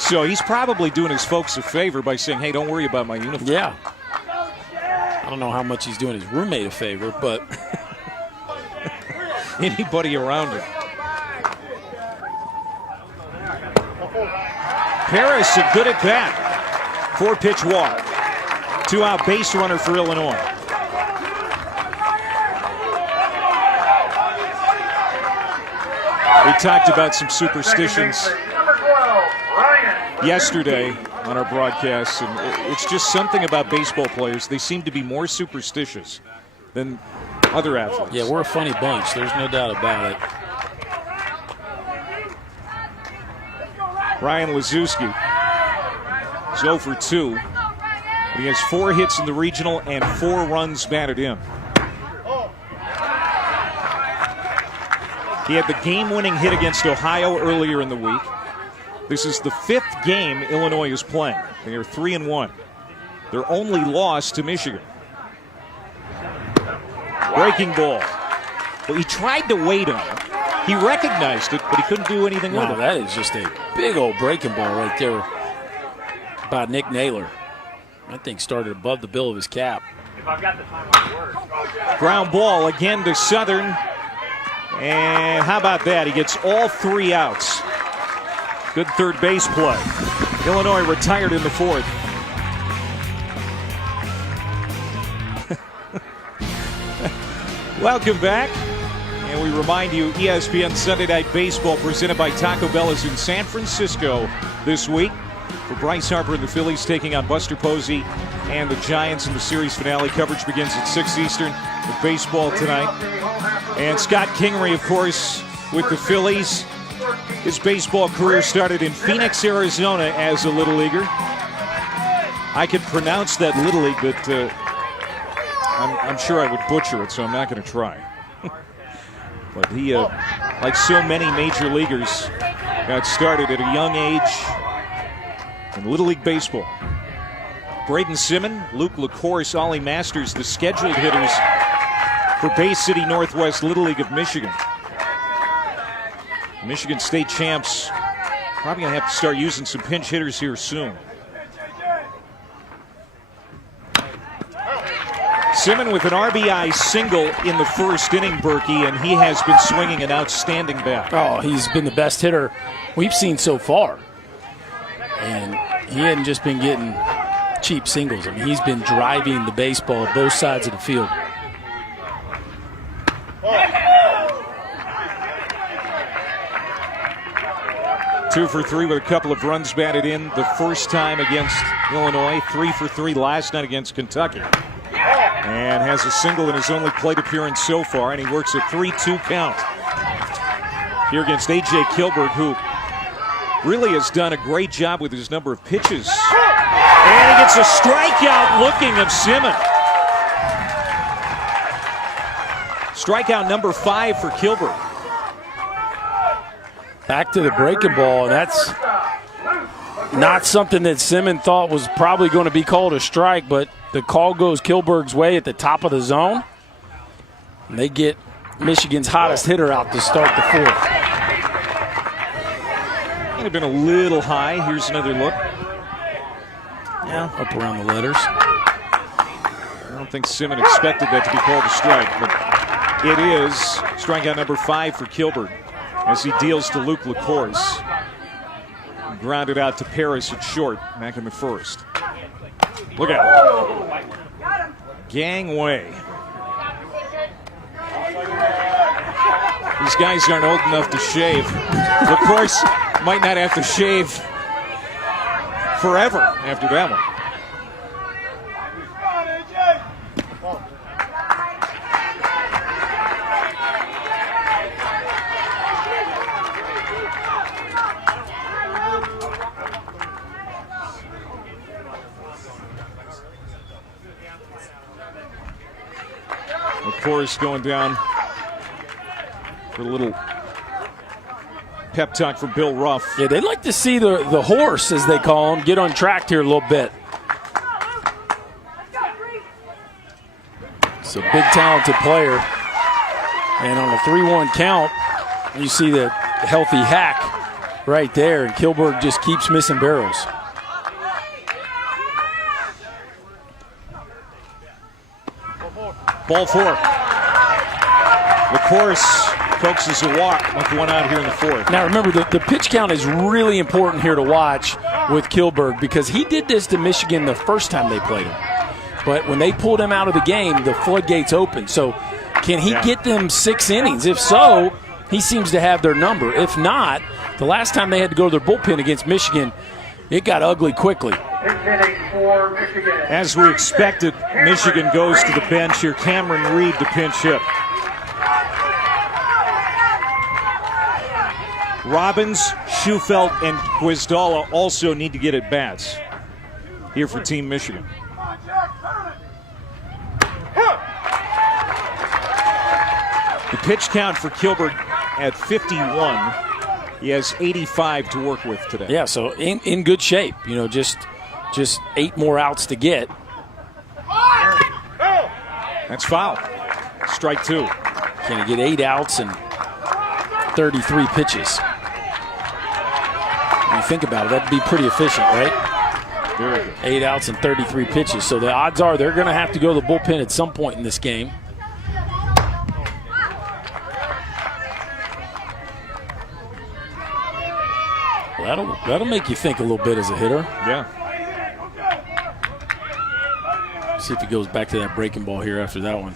So he's probably doing his folks a favor by saying, hey, don't worry about my uniform. Yeah. I don't know how much he's doing his roommate a favor, but anybody around him. Paris, a good at bat. 4-pitch walk. 2-out base runner for Illinois. We talked about some superstitions yesterday on our broadcast, and it's just something about baseball players. They seem to be more superstitious than other athletes. Yeah, we're a funny bunch. There's no doubt about it. Ryan Lazewski is 0 for 2. He has 4 hits in the regional and 4 runs batted in. He had the game-winning hit against Ohio earlier in the week. This is the 5th game Illinois is playing. They are 3-1. Their only loss to Michigan. Breaking ball. Well, he tried to wait on it. He recognized it, but he couldn't do anything with it. That is just a big old breaking ball right there by Nick Naylor. That thing started above the bill of his cap. If I've got the time, I'll work. Ground ball again to Southern. And how about that? He gets all 3 outs. Good third base play. Illinois retired in the 4th. Welcome back. And we remind you, ESPN Sunday Night Baseball presented by Taco Bell is in San Francisco this week. For Bryce Harper and the Phillies taking on Buster Posey and the Giants in the series finale. Coverage begins at 6 Eastern with baseball tonight. And Scott Kingery, of course, with the Phillies. His baseball career started in Phoenix, Arizona as a Little Leaguer. I could pronounce that Little League, but I'm sure I would butcher it, so I'm not going to try. But he, like so many major leaguers, got started at a young age in Little League Baseball. Braden Simmon, Luke LaCourse, Ollie Masters, the scheduled hitters for Bay City Northwest Little League of Michigan. Michigan State champs probably going to have to start using some pinch hitters here soon. Simmon with an RBI single in the 1st inning, Berkey, and he has been swinging an outstanding bat. Oh, he's been the best hitter we've seen so far. And he hadn't just been getting cheap singles. I mean, he's been driving the baseball both sides of the field. Two for 3 with a couple of runs batted in the first time against Illinois. 3 for 3 last night against Kentucky. And has a single in his only plate appearance so far, and he works a 3-2 count here against A.J. Kilberg, who really has done a great job with his number of pitches. And he gets a strikeout looking of Simmon. Strikeout number 5 for Kilberg. Back to the breaking ball, and that's not something that Simmon thought was probably going to be called a strike, but the call goes Kilberg's way at the top of the zone. And they get Michigan's hottest hitter out to start the 4th. Might have been a little high. Here's another look. Yeah, up around the letters. I don't think Simmon expected that to be called a strike, but it is strikeout number 5 for Kilberg as he deals to Luke LaCourse. Grounded out to Paris at short back in the 1st. Look out. Gangway. These guys aren't old enough to shave. LaCourse might not have to shave forever after that one. LaCourse going down for a little pep talk from Bill Ruff. Yeah, they'd like to see the horse, as they call him, get on track here a little bit. It's a big, talented player. And on a 3-1 count, you see the healthy hack right there, and Kilberg just keeps missing barrels. Ball 4. LaCourse focuses a walk with 1 out here in the 4th. Now remember, the pitch count is really important here to watch with Kilberg, because he did this to Michigan the first time they played him. But when they pulled him out of the game, the floodgates opened. So can he get them 6 innings? If so, he seems to have their number. If not, the last time they had to go to their bullpen against Michigan, it got ugly quickly. As we expected, Michigan goes to the bench here. Cameron Reed to pinch hit. Robbins, Schufelt, and Guizdala also need to get at bats here for Team Michigan. The pitch count for Kilbert at 51. He has 85 to work with today. Yeah, so in good shape. You know, just 8 more outs to get. That's foul. Strike 2. Can he get 8 outs and 33 pitches? When you think about it, that'd be pretty efficient, right? Very good. 8 outs and 33 pitches. So the odds are they're going to have to go to the bullpen at some point in this game. That'll make you think a little bit as a hitter. Yeah. See if he goes back to that breaking ball here after that one.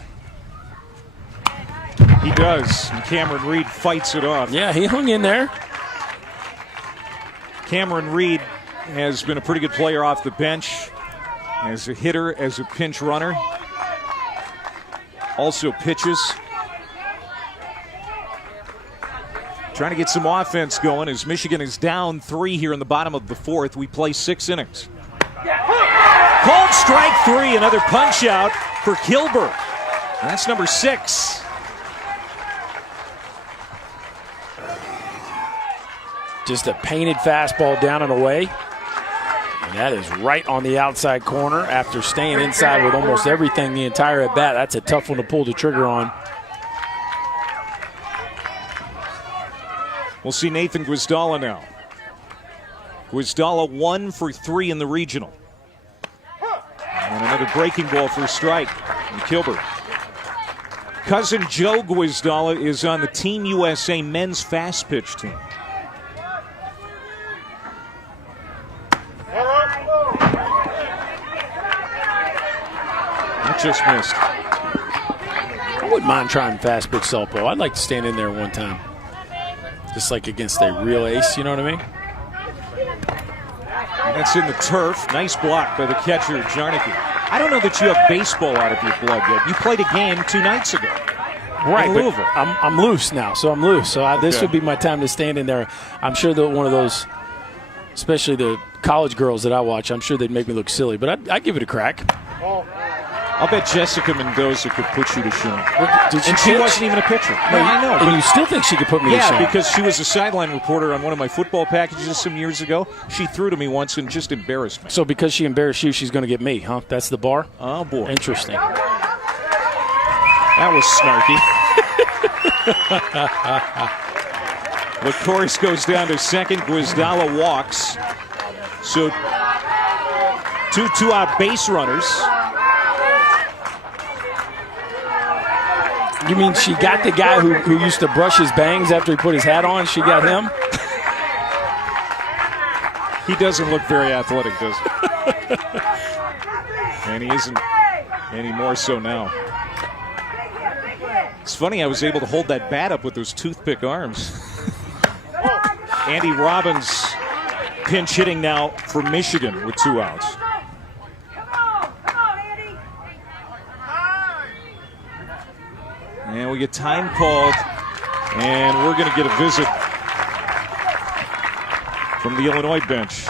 He does. And Cameron Reed fights it off. Yeah, he hung in there. Cameron Reed has been a pretty good player off the bench as a hitter, as a pinch runner. Also pitches. Trying to get some offense going as Michigan is down 3 here in the bottom of the 4th. We play 6 innings. Called strike 3, another punch out for Kilbert. That's number 6. Just a painted fastball down and away. And that is right on the outside corner after staying inside with almost everything the entire at bat. That's a tough one to pull the trigger on. We'll see Nathan Guizdala now. Guizdala 1 for 3 in the regional. And another breaking ball for a strike from Kilbert. Cousin Joe Guizdala is on the Team USA men's fast pitch team. That just missed. I wouldn't mind trying fast pitch softball. I'd like to stand in there one time. Just like against a real ace, you know what I mean? And that's in the turf. Nice block by the catcher, Jarnicki. I don't know that you have baseball out of your blood yet. You played a game 2 nights ago. Right, in Louisville. I'm loose now, so I'm loose. So this would be my time to stand in there. I'm sure that one of those, especially the college girls that I watch, I'm sure they'd make me look silly, but I'd give it a crack. I'll bet Jessica Mendoza could put you to shame. And she wasn't even a pitcher. No, I know. And you still think she could put me to shame? Yeah, because she was a sideline reporter on one of my football packages some years ago. She threw to me once and just embarrassed me. So because she embarrassed you, she's going to get me, huh? That's the bar? Oh, boy. Interesting. That was snarky. LaCourse goes down to second. Guizdala walks. So 2 two-out base runners. You mean she got the guy who used to brush his bangs after he put his hat on? She got him? He doesn't look very athletic, does he? And he isn't any more so now. It's funny, I was able to hold that bat up with those toothpick arms. Andy Robbins pinch hitting now for Michigan with 2 outs. And we get time called, and we're going to get a visit from the Illinois bench.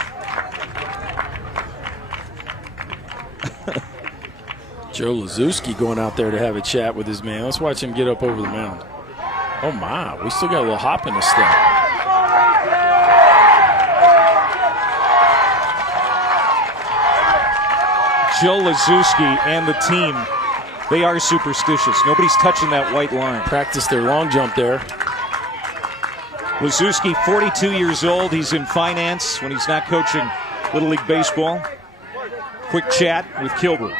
Joe Lazuski going out there to have a chat with his man. Let's watch him get up over the mound. Oh, my. We still got a little hop in the step. Joe Lazuski and the team, they are superstitious. Nobody's touching that white line. Practice their long jump there. Lazuski, 42 years old. He's in finance when he's not coaching Little League Baseball. Quick chat with Kilbert.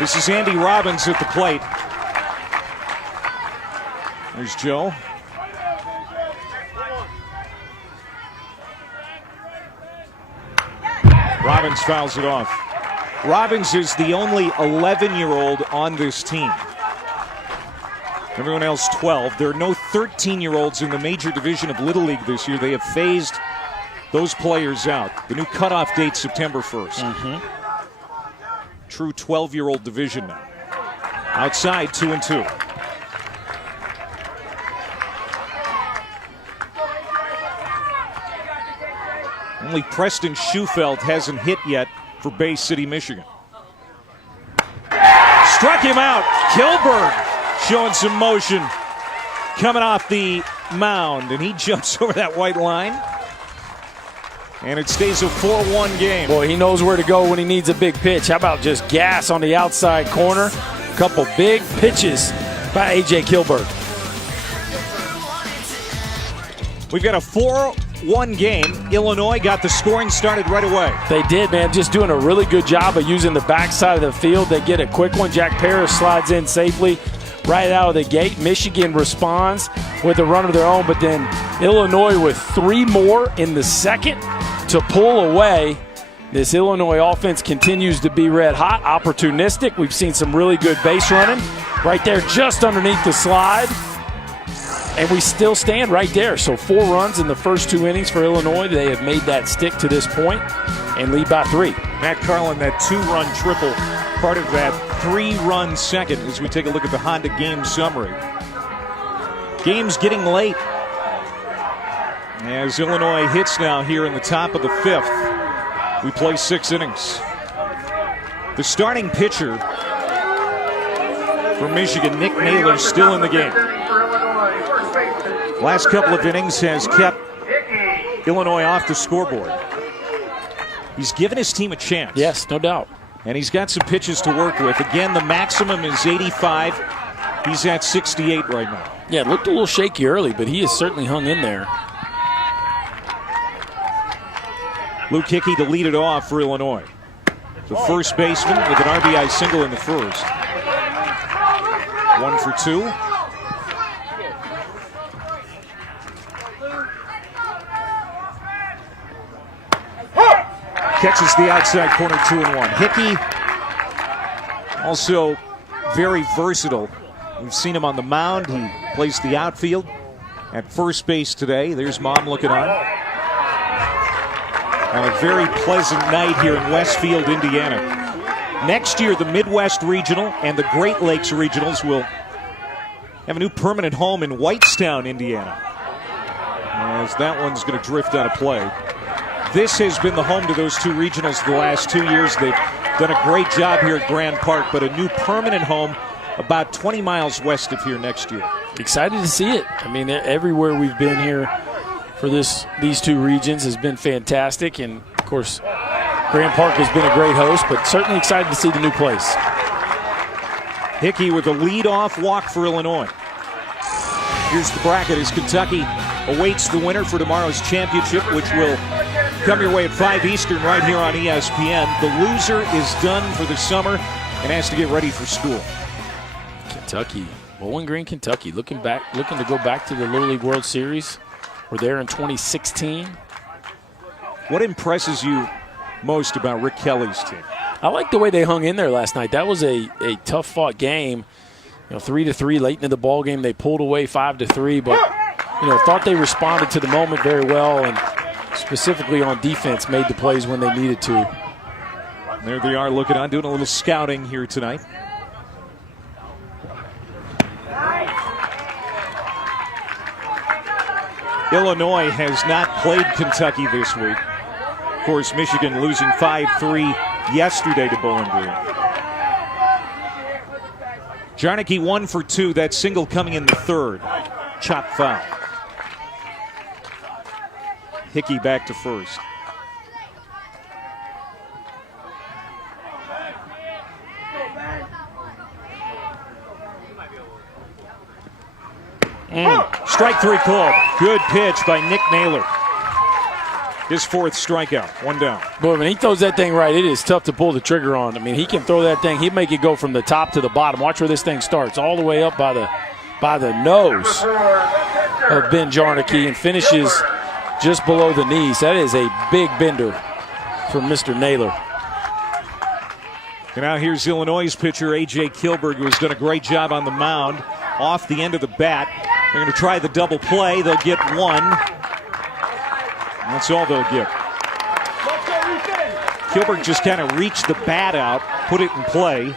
This is Andy Robbins at the plate. There's Joe. Robbins fouls it off. Robbins is the only 11-year-old on this team. Everyone else 12. There are no 13-year-olds in the major division of Little League this year. They have phased those players out. The new cutoff date, September 1st. True 12-year-old division now. Outside, 2-2. Only Preston Schufelt hasn't hit yet for Bay City, Michigan. Struck him out. Kilberg showing some motion coming off the mound, and he jumps over that white line. And it stays a 4-1 game. Boy, he knows where to go when he needs a big pitch. How about just gas on the outside corner? A couple big pitches by A.J. Kilberg. We've got a 4-1 game. Illinois got the scoring started right away. They did, man. Just doing a really good job of using the backside of the field. They get a quick one. Jack Paris slides in safely right out of the gate. Michigan responds with a run of their own, but then Illinois with 3 more in the second to pull away. This Illinois offense continues to be red hot, opportunistic. We've seen some really good base running right there just underneath the slide. And we still stand right there. So 4 runs in the first 2 innings for Illinois. They have made that stick to this point and lead by 3. Matt Carlin, that 2-run triple, part of that 3-run second as we take a look at the Honda game summary. Game's getting late as Illinois hits now here in the top of the 5th. We play 6 innings. The starting pitcher for Michigan, Nick Naylor, still in the game. Last couple of innings has kept Illinois off the scoreboard. He's given his team a chance. Yes, no doubt. And he's got some pitches to work with. Again, the maximum is 85. He's at 68 right now. Yeah, it looked a little shaky early, but he has certainly hung in there. Luke Hickey to lead it off for Illinois. The first baseman with an RBI single in the first. 1 for 2. Catches the outside corner, 2-1. Hickey also very versatile. We've seen him on the mound. He plays the outfield at first base today. There's Mom looking on. On a very pleasant night here in Westfield, Indiana. Next year, the Midwest Regional and the Great Lakes Regionals will have a new permanent home in Whitestown, Indiana, as that one's going to drift out of play. This has been the home to those 2 regionals the last 2 years. They've done a great job here at Grand Park, but a new permanent home about 20 miles west of here next year. Excited to see it. I mean, everywhere we've been here for these 2 regions has been fantastic. And, of course, Grand Park has been a great host, but certainly excited to see the new place. Hickey with a lead-off walk for Illinois. Here's the bracket as Kentucky awaits the winner for tomorrow's championship, which will come your way at 5 Eastern right here on ESPN. The loser is done for the summer and has to get ready for school. Kentucky, Bowling Green, Kentucky, looking to go back to the Little League World Series. We're there in 2016. What impresses you most about Rick Kelly's team? I like the way they hung in there last night. That was a tough-fought game. 3-3 late into the ball game. They pulled away 5-3, but thought they responded to the moment very well, and specifically on defense made the plays when they needed to. There they are looking on, doing a little scouting here tonight. Illinois has not played Kentucky this week. Of course, Michigan losing 5-3 yesterday to Bowling Green. Jarnicki 1 for 2. That single coming in the 3rd. Chop foul. Hickey back to first. Strike 3 called. Good pitch by Nick Naylor. His 4th strikeout. 1 down. Boy, when he throws that thing right, it is tough to pull the trigger on. I mean, he can throw that thing. He'd make it go from the top to the bottom. Watch where this thing starts. All the way up by the nose of Ben Jarnicki and finishes just below the knees. That is a big bender from Mr. Naylor. And now here's Illinois' pitcher, A.J. Kilberg, who has done a great job on the mound. Off the end of the bat. They're going to try the double play. They'll get 1. That's all they'll get. Kilberg just kind of reached the bat out, put it in play.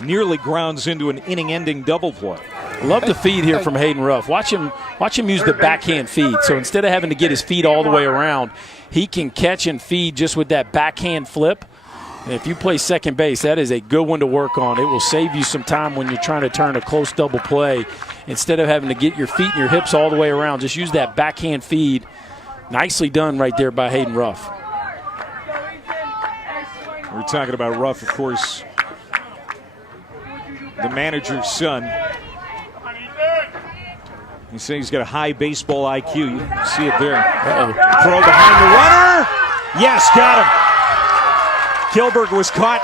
Nearly grounds into an inning-ending double play. Love the feed here from Hayden Ruff. Watch him use the backhand feed. So instead of having to get his feet all the way around, he can catch and feed just with that backhand flip. And if you play second base, that is a good one to work on. It will save you some time when you're trying to turn a close double play. Instead of having to get your feet and your hips all the way around, just use that backhand feed. Nicely done right there by Hayden Ruff. We're talking about Ruff, of course, the manager's son. You say he's got a high baseball IQ. You can see it there. Throw behind the runner. Yes, got him. Kilberg was caught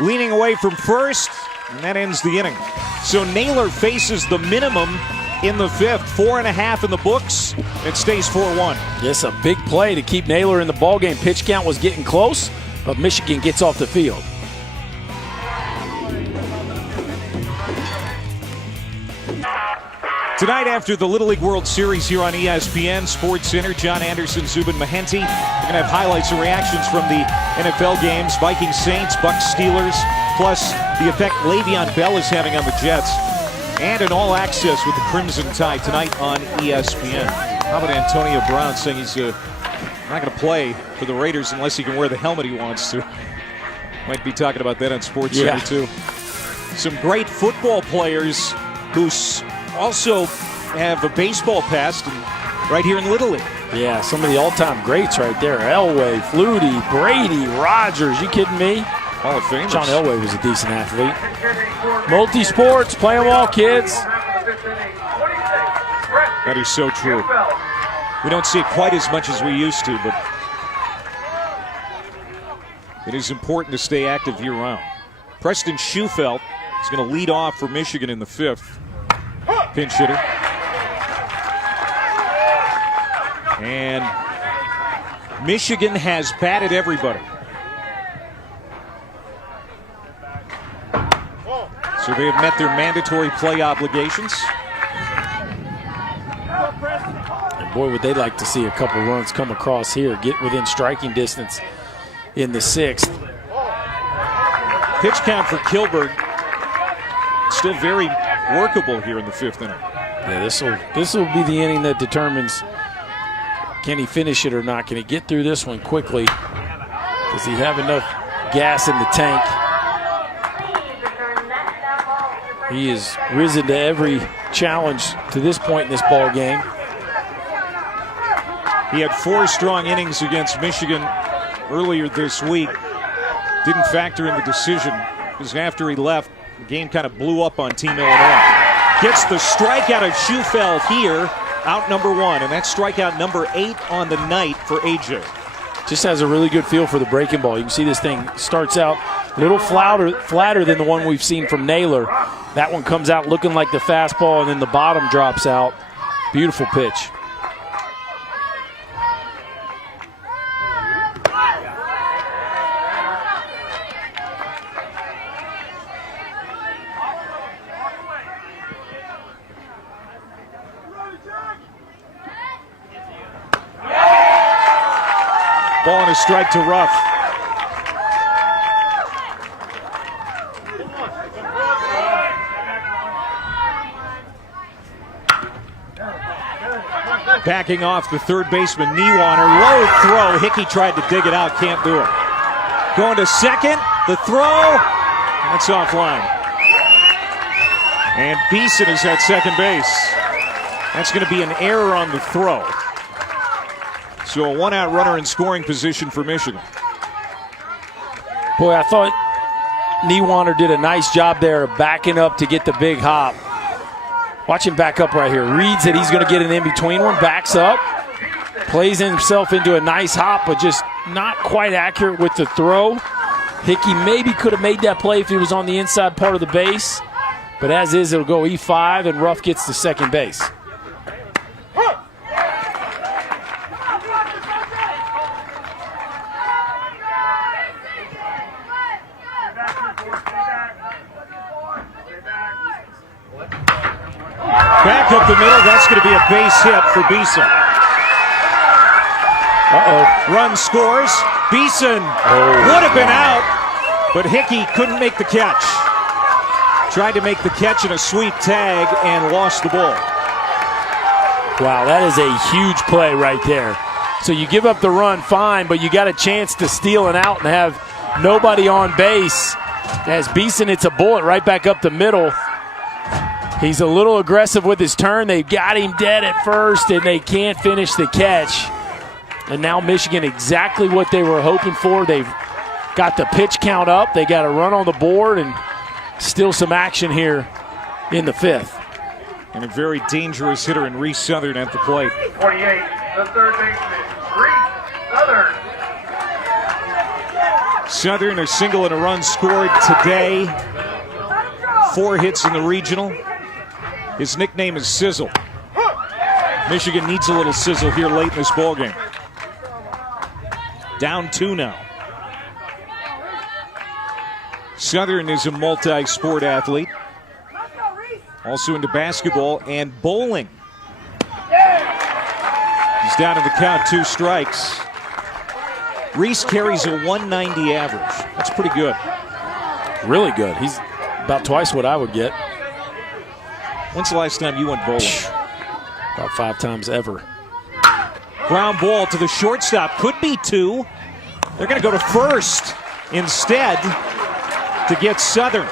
leaning away from first, and that ends the inning. So Naylor faces the minimum in the fifth. 4.5 in the books. It stays 4-1. Yes, a big play to keep Naylor in the ballgame. Pitch count was getting close, but Michigan gets off the field. Tonight after the Little League World Series here on ESPN Sports Center, John Anderson, Zubin Mehenti. We're going to have highlights and reactions from the NFL games, Vikings, Saints, Bucks, Steelers, plus the effect Le'Veon Bell is having on the Jets, and an all-access with the Crimson Tide tonight on ESPN. How about Antonio Brown saying he's not going to play for the Raiders unless he can wear the helmet he wants to. Might be talking about that on Sports Center too. Some great football players who also have a baseball past right here in Little League. Yeah, some of the all-time greats right there. Elway, Flutie, Brady, Rogers. You kidding me? Hall of Famers. John Elway was a decent athlete. Multi-sports, play them all, kids. That is so true. We don't see it quite as much as we used to, but it is important to stay active year-round. Preston Schufelt is going to lead off for Michigan in the fifth. Pinch hitter. And Michigan has batted everybody. So they have met their mandatory play obligations. And boy, would they like to see a couple runs come across here, get within striking distance in the sixth. Pitch count for Kilberg still very workable here in the fifth inning. Yeah, this will be the inning that determines can he finish it or not. Can he get through this one quickly? Does he have enough gas in the tank? He has risen to every challenge to this point in this ball game. He had 4 strong innings against Michigan earlier this week. Didn't factor in the decision because after he left, the game kind of blew up on Team Illinois. Gets the strikeout of Schufelt here, out number 1, and that's strikeout number 8 on the night for AJ. Just has a really good feel for the breaking ball. You can see this thing starts out a little flatter than the one we've seen from Naylor. That one comes out looking like the fastball, and then the bottom drops out. Beautiful pitch. Ball and a strike to Ruff. Backing off the third baseman, Niewander. Low throw. Hickey tried to dig it out. Can't do it. Going to second. The throw. That's offline. And Beeson is at second base. That's going to be an error on the throw. So a one-out runner in scoring position for Michigan. Boy, I thought Niewander did a nice job there of backing up to get the big hop. Watch him back up right here. Reads that he's going to get an in-between one, backs up, plays himself into a nice hop, but just not quite accurate with the throw. Hickey maybe could have made that play if he was on the inside part of the base, but as is, it'll go E5, and Ruff gets to second base. Back up the middle, that's going to be a base hit for Beeson. Run scores. Beeson would have been out, but Hickey couldn't make the catch. Tried to make the catch in a sweep tag and lost the ball. Wow, that is a huge play right there. So you give up the run, fine, but you got a chance to steal an out and have nobody on base. As Beeson hits a bullet right back up the middle. He's a little aggressive with his turn. They've got him dead at first, and they can't finish the catch. And now Michigan exactly what they were hoping for. They've got the pitch count up. They got a run on the board and still some action here in the fifth. And a very dangerous hitter in Reese Southern at the plate. 48, the third baseman, Reese Southern. Southern a single and a run scored today. 4 hits in the regional. His nickname is Sizzle. Michigan needs a little sizzle here late in this ballgame. Down 2 now. Southern is a multi-sport athlete. Also into basketball and bowling. He's down in the count, 2 strikes. Reese carries a 190 average. That's pretty good. Really good. He's about twice what I would get. When's the last time you went bowling? About 5 times ever. Ground ball to the shortstop. Could be 2. They're going to go to first instead to get Southern.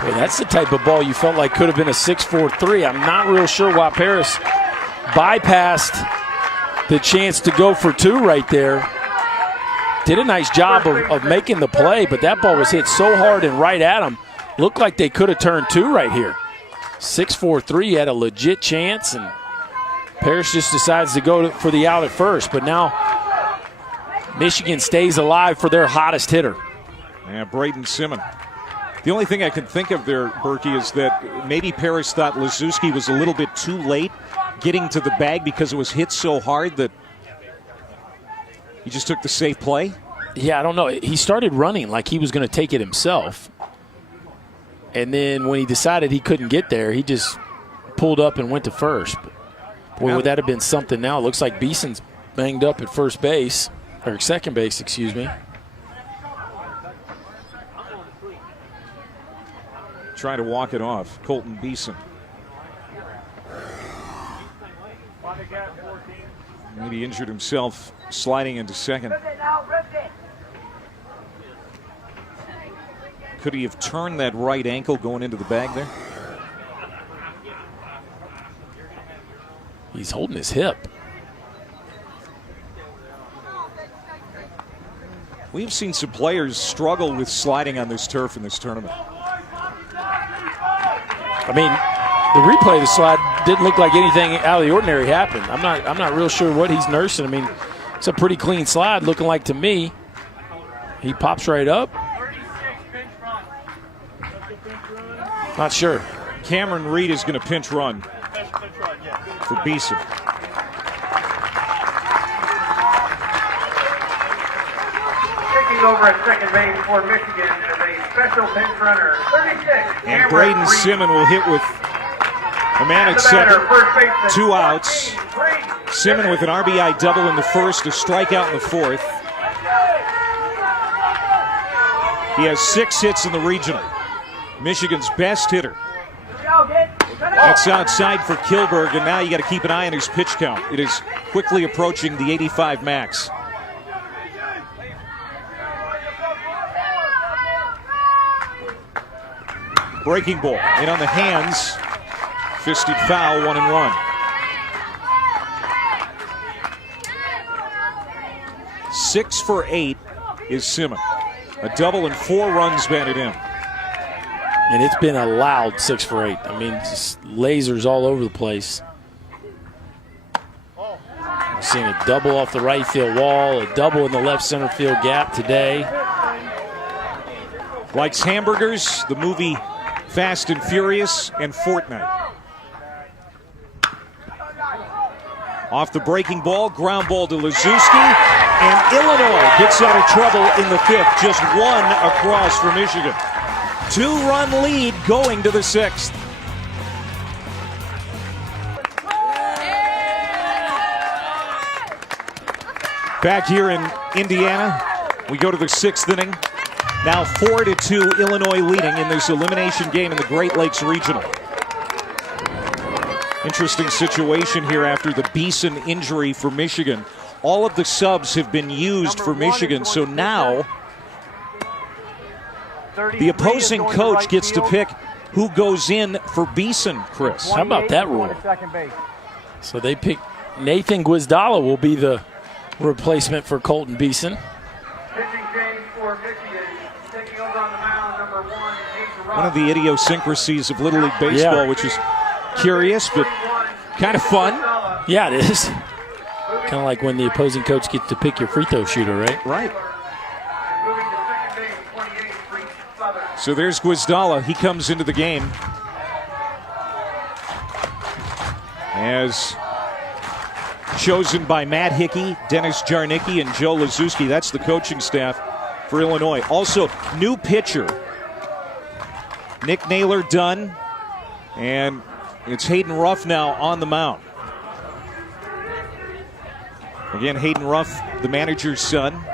Boy, that's the type of ball you felt like could have been a 6-4-3. I'm not real sure why Paris bypassed the chance to go for 2 right there. Did a nice job of making the play, but that ball was hit so hard and right at him. Looked like they could have turned 2 right here. 6-4-3 had a legit chance, and Paris just decides to go for the out at first. But now Michigan stays alive for their hottest hitter. Yeah, Braden Simmons. The only thing I can think of there, Berkey, is that maybe Paris thought Liszewski was a little bit too late getting to the bag because it was hit so hard that he just took the safe play. Yeah, I don't know. He started running like he was going to take it himself. And then when he decided he couldn't get there, he just pulled up and went to first. Boy, would that have been something now. It looks like Beeson's banged up at first base, or second base, excuse me. Trying to walk it off, Colton Beeson. Maybe injured himself sliding into second. Could he have turned that right ankle going into the bag there? He's holding his hip. We've seen some players struggle with sliding on this turf in this tournament. I mean, the replay of the slide didn't look like anything out of the ordinary happened. I'm not real sure what he's nursing. I mean, it's a pretty clean slide looking like to me. He pops right up. Not sure. Cameron Reed is going to pinch run for Beeson. Taking over at second base for Michigan as a special pinch runner, 36. And Braden Simmons will hit with a man at second. 2 outs. Simmons with an RBI double in the first, a strikeout in the fourth. He has 6 hits in the regional. Michigan's best hitter. That's outside for Kilberg, and now you got to keep an eye on his pitch count. It is quickly approaching the 85 max. Breaking ball in on the hands. Fisted foul, 1-1. Six for 8 is Simmons. A double and 4 runs batted in. And it's been a loud 6 for 8. I mean, just lasers all over the place. We're seeing a double off the right field wall, a double in the left center field gap today. Likes hamburgers, the movie Fast and Furious, and Fortnite. Off the breaking ball, ground ball to Liszewski, and Illinois gets out of trouble in the 5th. Just 1 across for Michigan. 2-run lead going to the 6th. Back here in Indiana, we go to the 6th inning. Now 4-2, Illinois leading in this elimination game in the Great Lakes Regional. Interesting situation here after the Beeson injury for Michigan. All of the subs have been used for Michigan, so now the opposing coach gets to pick who goes in for Beeson, Chris. How about that rule? So they pick Nathan Guizdala will be the replacement for Colton Beeson. One of the idiosyncrasies of Little League Baseball, which is curious but kind of fun. Yeah, it is. Kind of like when the opposing coach gets to pick your free throw shooter, right? Right. So there's Guizdala. He comes into the game as chosen by Matt Hickey, Dennis Jarnicki, and Joe Lazuski. That's the coaching staff for Illinois. Also, new pitcher. Nick Naylor done, and it's Hayden Ruff now on the mound. Again, Hayden Ruff, the manager's son.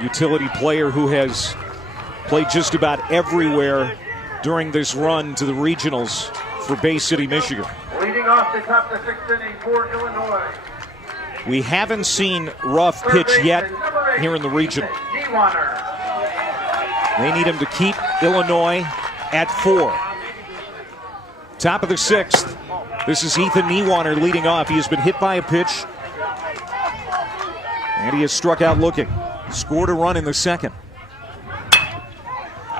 Utility player who has played just about everywhere during this run to the regionals for Bay City, Michigan. Leading off the top of the 6th inning for Illinois. We haven't seen Ruff pitch yet here in the regional. They need him to keep Illinois at 4. Top of the 6th. This is Ethan Niewaner leading off. He has been hit by a pitch, and he has struck out looking. Scored a run in the 2nd.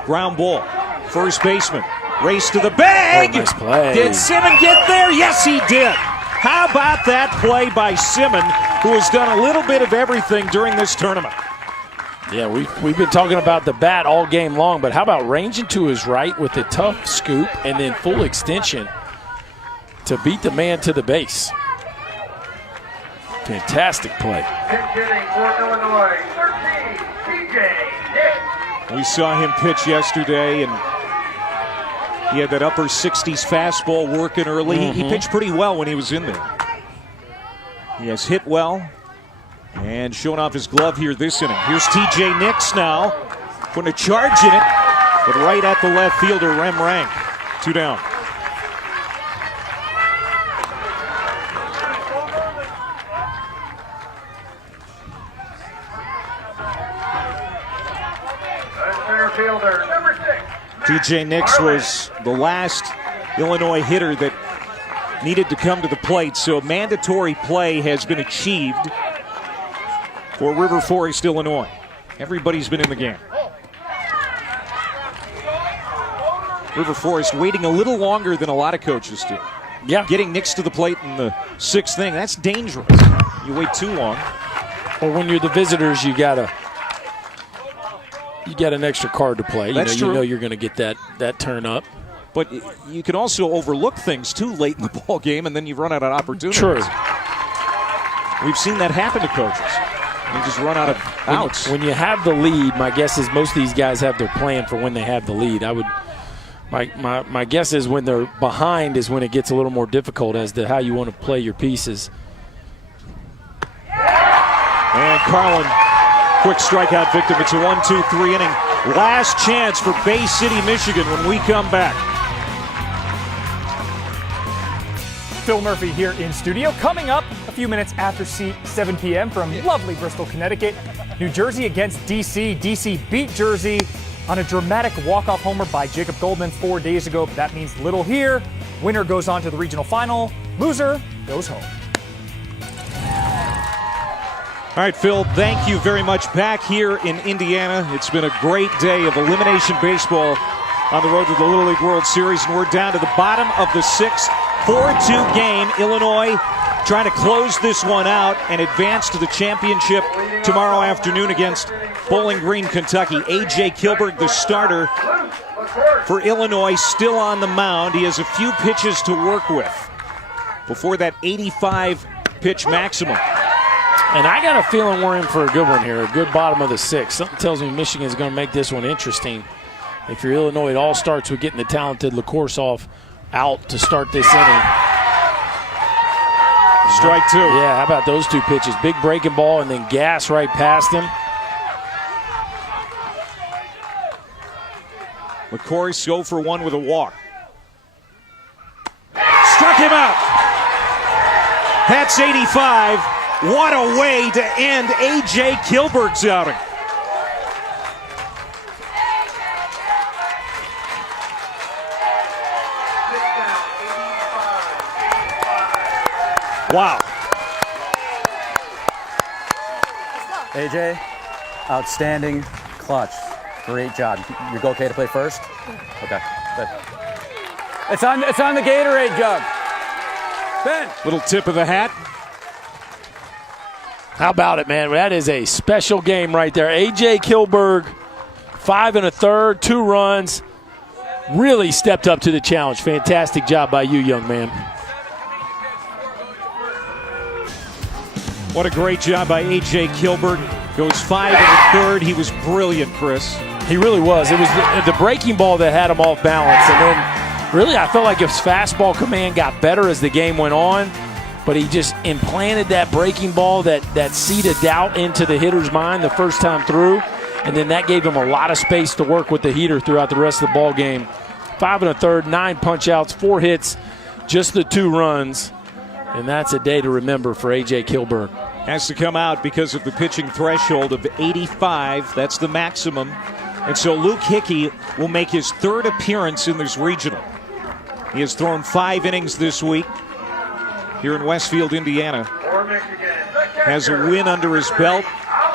Ground ball. First baseman. Race to the bag. Oh, nice play. Did Simon get there? Yes, he did. How about that play by Simon, who has done a little bit of everything during this tournament? Yeah, we've been talking about the bat all game long, but how about ranging to his right with a tough scoop and then full extension to beat the man to the base? Fantastic play. We saw him pitch yesterday, and he had that upper 60s fastball working early. He pitched pretty well when he was in there. He has hit well and showing off his glove here this inning. Here's TJ Nix now, putting a charge in it, but right at the left fielder, Rem Rank. 2 down. TJ Nix was the last Illinois hitter that needed to come to the plate, so mandatory play has been achieved for River Forest, Illinois. Everybody's been in the game. River Forest waiting a little longer than a lot of coaches do. Yeah. Getting Nix to the plate in the 6th inning, that's dangerous. You wait too long. Well, when you're the visitors, you got an extra card to play. That's true. You know you're going to get that turn up. But you can also overlook things too late in the ball game, and then you run out of opportunities. True. We've seen that happen to coaches. You just run out of outs. When you have the lead, my guess is most of these guys have their plan for when they have the lead. My guess is when they're behind is when it gets a little more difficult as to how you want to play your pieces. And Carlin, quick strikeout victim. It's a 1-2-3 inning. Last chance for Bay City, Michigan when we come back. Phil Murphy here in studio. Coming up a few minutes after 7 p.m. from lovely Bristol, Connecticut. New Jersey against D.C. D.C. beat Jersey on a dramatic walk-off homer by Jacob Goldman 4 days ago. But that means little here. Winner goes on to the regional final. Loser goes home. All right, Phil, thank you very much. Back here in Indiana. It's been a great day of elimination baseball on the road to the Little League World Series, and we're down to the bottom of the 6th, 4-2 game. Illinois trying to close this one out and advance to the championship tomorrow afternoon against Bowling Green, Kentucky. A.J. Kilberg, the starter for Illinois, still on the mound. He has a few pitches to work with before that 85-pitch maximum. And I got a feeling we're in for a good one here, a good bottom of the 6th. Something tells me Michigan is going to make this one interesting. If you're Illinois, it all starts with getting the talented LaCourse out to start this inning. Strike two. Yeah, how about those two pitches? Big breaking ball and then gas right past him. McCourse go for one with a walk. Struck him out. That's 85. What a way to end A.J. Kilberg's outing. Wow. AJ, outstanding clutch. Great job. You're okay to play first? Okay, good. It's on the Gatorade jug. Ben. Little tip of the hat. How about it, man? That is a special game right there. A.J. Kilberg, 5 1/3, 2 runs. Really stepped up to the challenge. Fantastic job by you, young man. What a great job by A.J. Kilberg. Goes 5 1/3. He was brilliant, Chris. He really was. It was the breaking ball that had him off balance. And then really I felt like his fastball command got better as the game went on. But he just implanted that breaking ball, that seed of doubt into the hitter's mind the first time through. And then that gave him a lot of space to work with the heater throughout the rest of the ball game. 5 1/3, 9 punch-outs, 4 hits, just the 2 runs. And that's a day to remember for A.J. Kilberg. Has to come out because of the pitching threshold of 85. That's the maximum. And so Luke Hickey will make his 3rd appearance in this regional. He has thrown 5 innings this week here in Westfield, Indiana. Has a win under his belt.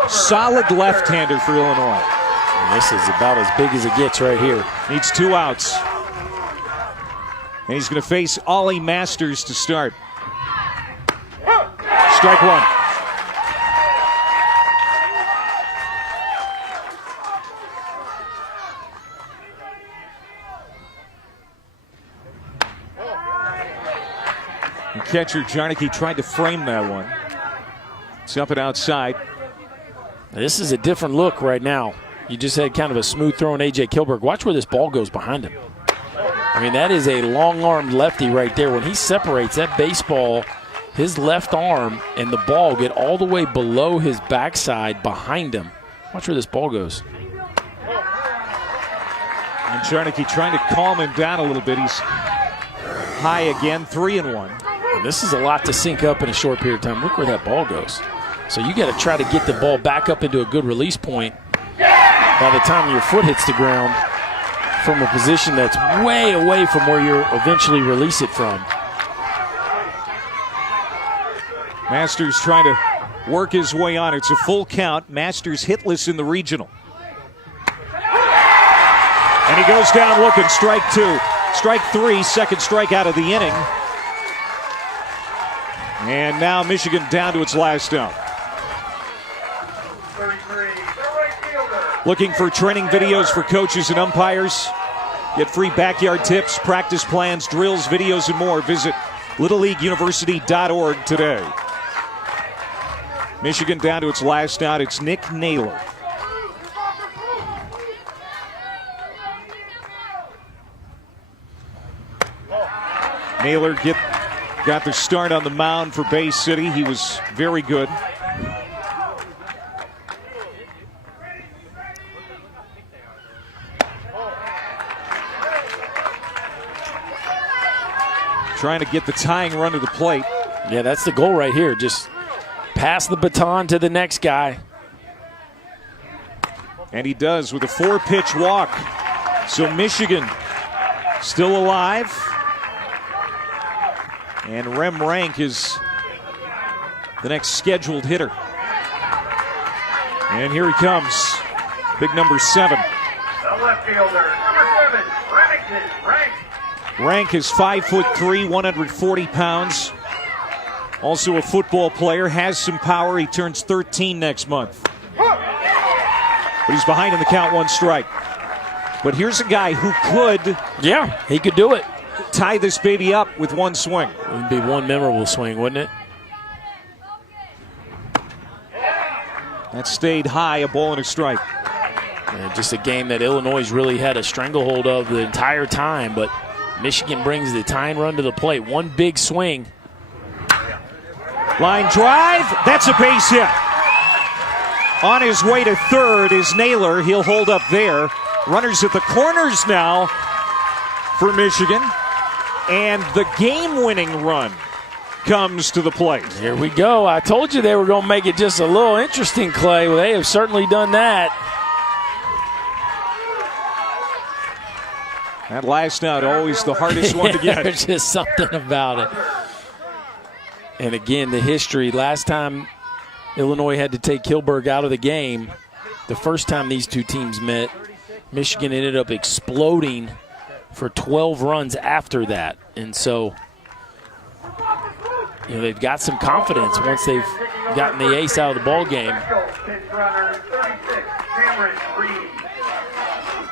Solid left-hander for Illinois. And this is about as big as it gets right here. Needs 2 outs. And he's going to face Ollie Masters to start. Strike one. And catcher Jarnicki tried to frame that one. It's up and outside. This is a different look right now. You just had kind of a smooth throw in A.J. Kilberg. Watch where this ball goes behind him. I mean, that is a long-armed lefty right there. When he separates, that baseball, his left arm and the ball get all the way below his backside behind him. Watch where this ball goes. And Jarnicki trying to calm him down a little bit. He's high again, 3-1. And this is a lot to sync up in a short period of time. Look where that ball goes. So you got to try to get the ball back up into a good release point by the time your foot hits the ground from a position that's way away from where you'll eventually release it from. Masters trying to work his way on. It's a full count. Masters hitless in the regional. And he goes down looking. Strike 2. Strike 3, second strikeout of the inning. And now Michigan down to its last out. Looking for training videos for coaches and umpires? Get free backyard tips, practice plans, drills, videos, and more. Visit littleleagueuniversity.org today. Michigan down to its last out. It's Nick Naylor. Naylor got the start on the mound for Bay City. He was very good. Trying to get the tying run to the plate. Yeah, that's the goal right here. Just pass the baton to the next guy. And he does with a 4-pitch walk. So Michigan still alive. And Rem Rank is the next scheduled hitter. And here he comes. Big number 7. The left fielder, number 7, Remington Rank. Rank is 5'3", 140 pounds. Also a football player, has some power. He turns 13 next month. But he's behind in the count, 1 strike. But here's a guy who could. Yeah, he could do it. Tie this baby up with 1 swing. It would be one memorable swing, wouldn't it? That stayed high, a ball and a strike. And just a game that Illinois really had a stranglehold of the entire time, but Michigan brings the tying run to the plate. 1 big swing. Line drive, that's a base hit. On his way to third is Naylor. He'll hold up there. Runners at the corners now for Michigan. And the game-winning run comes to the plate. Here we go. I told you they were going to make it just a little interesting, Clay. Well, they have certainly done that. That last out, always the hardest one to get. There's just something about it. And again, the history. Last time Illinois had to take Kilberg out of the game, the first time these two teams met, Michigan ended up exploding for 12 runs after that. And so, you know, they've got some confidence once they've gotten the ace out of the ball game.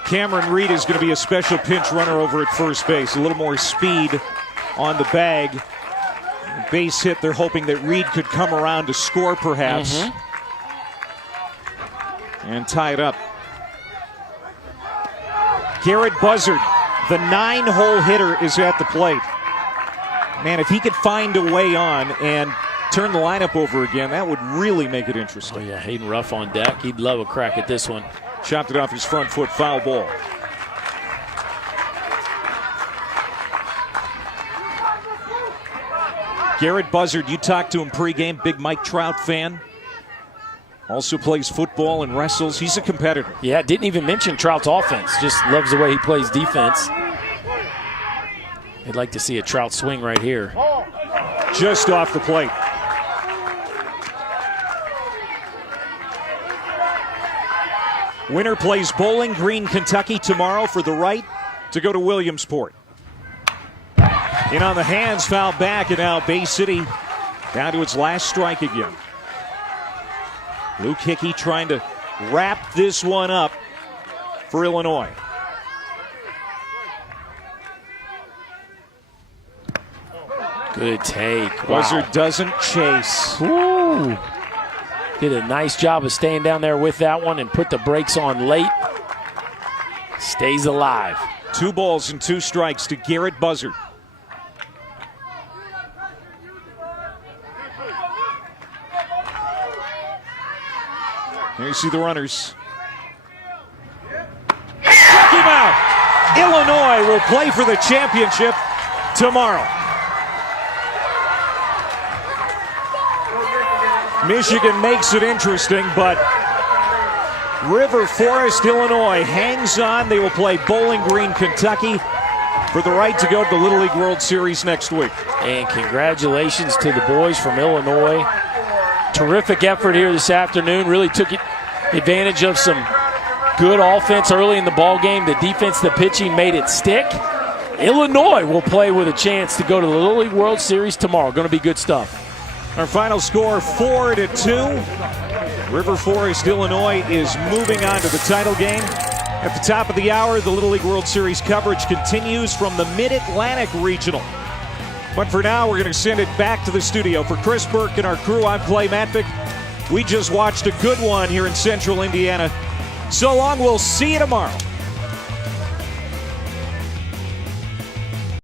Cameron Reed is going to be a special pinch runner over at first base. A little more speed on the bag. Base hit, they're hoping that Reed could come around to score perhaps. And tie it up. Garrett Buzzard, the 9-hole hitter, is at the plate. Man, if he could find a way on and turn the lineup over again, that would really make it interesting. Oh yeah, Hayden Ruff on deck. He'd love a crack at this one. Chopped it off his front foot, foul ball. Garrett Buzzard, you talked to him pregame, big Mike Trout fan. Also plays football and wrestles. He's a competitor. Yeah, didn't even mention Trout's offense. Just loves the way he plays defense. I'd like to see a Trout swing right here. Just off the plate. Winner plays Bowling Green, Kentucky tomorrow for the right to go to Williamsport. In on the hands, foul back, and now Bay City down to its last strike again. Luke Hickey trying to wrap this one up for Illinois. Good take. Buzzard doesn't chase. Ooh. Did a nice job of staying down there with that one and put the brakes on late. Stays alive. 2 balls and 2 strikes to Garrett Buzzard. There you see the runners. Struck him out. Illinois will play for the championship tomorrow. Michigan makes it interesting, but River Forest, Illinois hangs on. They will play Bowling Green, Kentucky for the right to go to the Little League World Series next week. And congratulations to the boys from Illinois. Terrific effort here this afternoon. Really took advantage of some good offense early in the ball game. The defense, the pitching made it stick. Illinois will play with a chance to go to the Little League World Series tomorrow. Going to be good stuff. Our final score 4-2. River Forest, Illinois is moving on to the title game. At the top of the hour, the Little League World Series coverage continues from the Mid-Atlantic Regional. But for now, we're going to send it back to the studio. For Chris Burke and our crew, I'm Clay Matvick. We just watched a good one here in Central Indiana. So long, we'll see you tomorrow.